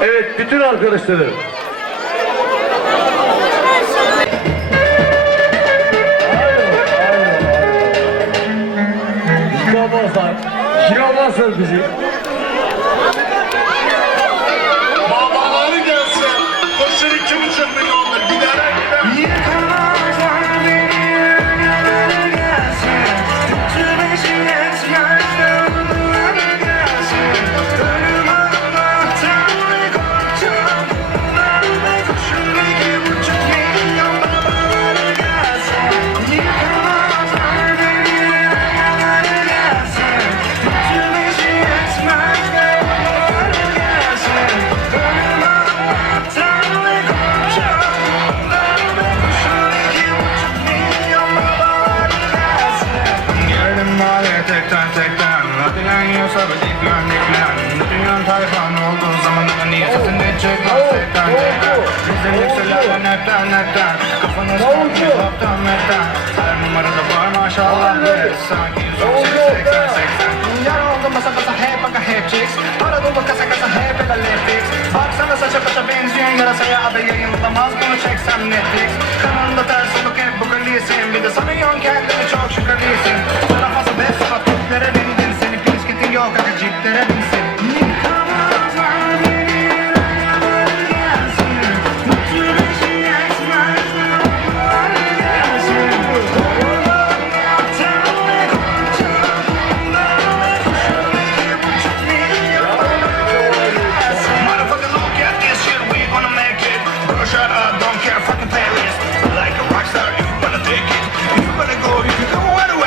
Evet, bütün arkadaşları. Yıkamazlar. Yıkamazlar bizi. Babaları gelse, koşun 2,5 milyonlar giderek gider. Yıkamazlar beni yaraları gelsin. Tübeşi yetmez de onları gelsin. Ölüm Allah'tan ve korkacağım. Bunlar ve koşun 2,5 milyon babaları gelsin. Yıkamazlar beni yaraları gelsin. Tübeşi yetmez de onları gelsin. Ölüm Allah'tan ve korkacağım. Bunlar ve koşun 2,5 milyon babaları gelsin. Geldim mahalle tekten tekten. Hadilen yiyorsa bir diklen diklen. Dünyanın tayfan olduğu zamanların niye sesinde çıkmaz tekten tekten. Bizim yükselerden hepten hepten. Kafanız kalkıyor hoptan hepten. Her numarada var maşallah be. Sanki 180-80. Yar oldum basa basa hep baka hep chicks. Para dolu kasa kasa hep epileptics. Baksana saça başa benziyorsun yarasaya. Adı yayınlamaz bunu çeksem Netflix. Kanalında ters oluk hep bu galisin. Bir de sanıyorsun kendini çok şükürlüysün. Sana fazla beş sabah Türklere bindin. Senin bisikletin yok aga ciplere binsin. Yıkamazlar beni yaraları gelsin. Bu tür bir şey yetmez de onları gelsin. Allah'tan ve korkacağım. Bunlar ve koşun 2,5 milyon gelsin. Motherfucker, look at this shit, we gonna make it. Bro, shut up, don't care, fucking playlist. Like a rockstar, if you wanna take it. If you wanna go, you can go anywhere.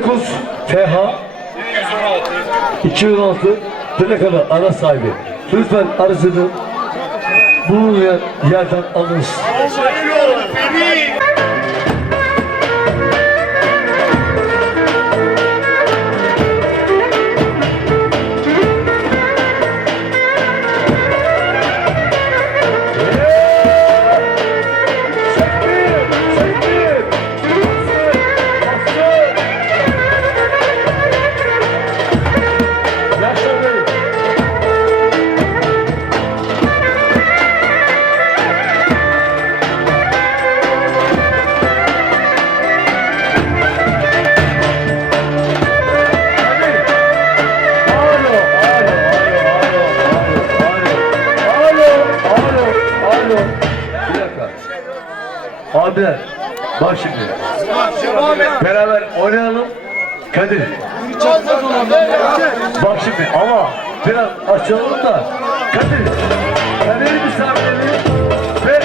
19 FH 216 plakalı araç sahibi. Lütfen aracını bulunmayan yerden alınız. Abiler, bak şimdi. Beraber oynayalım. Kadir. Bak şimdi ama biraz açalım da. Kadir. Kadir misafirleri ve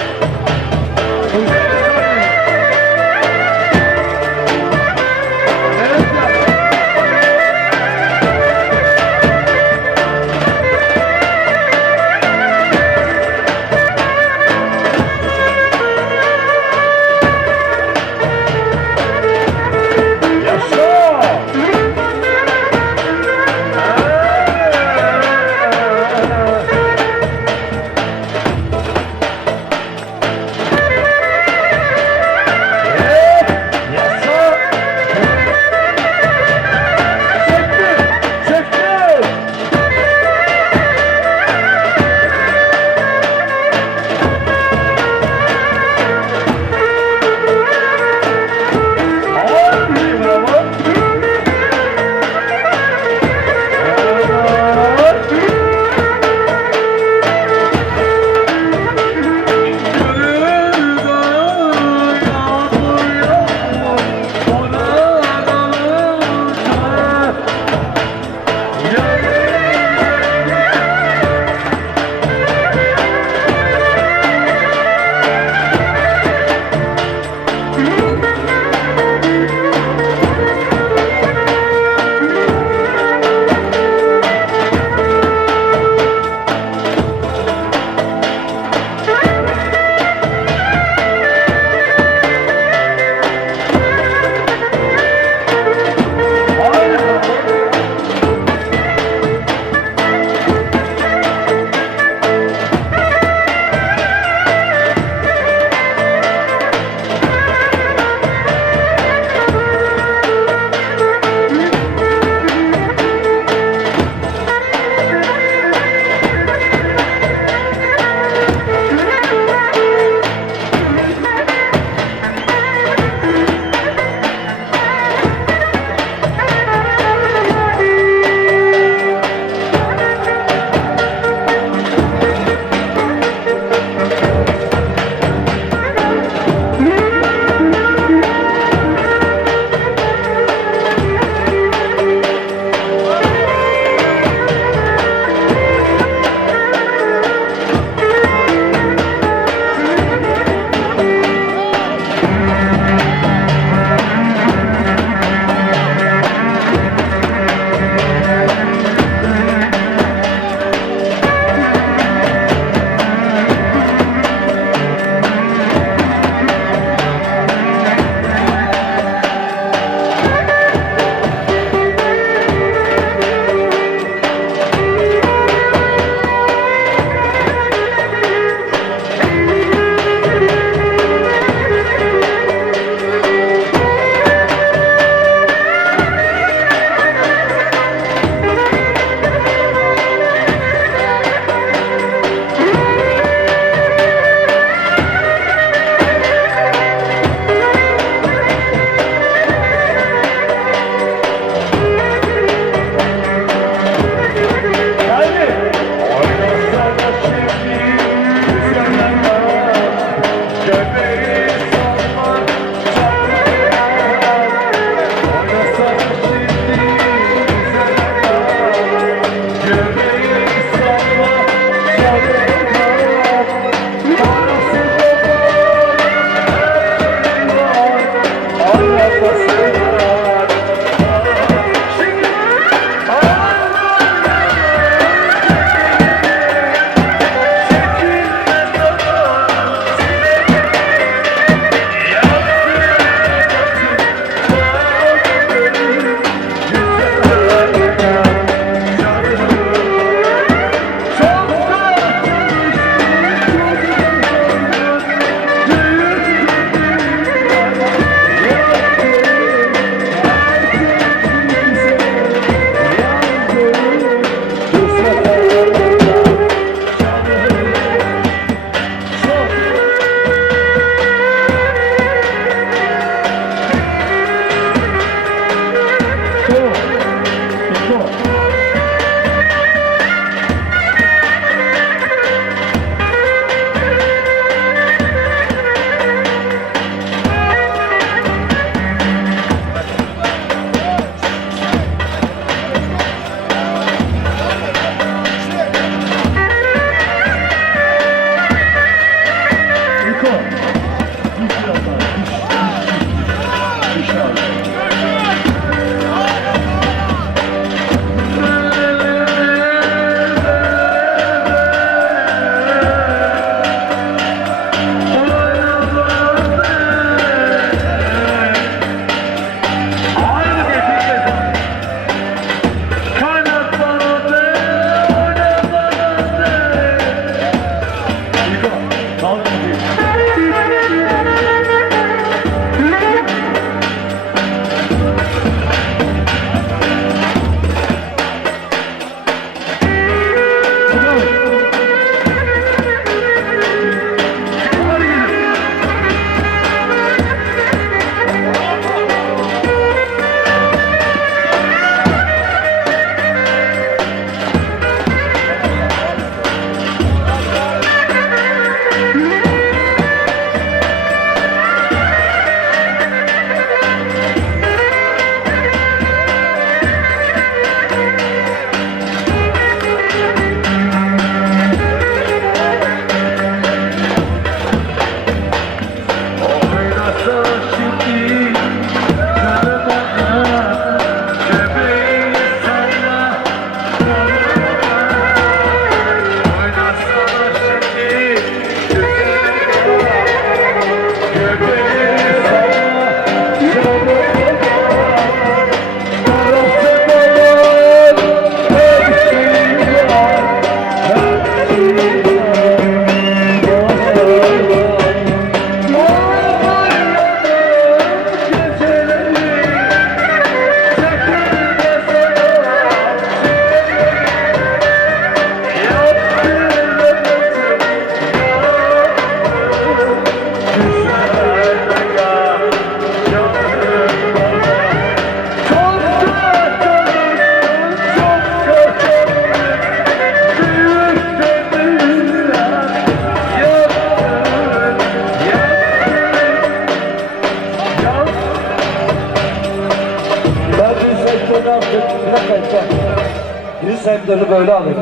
Sözlerini böyle alayım.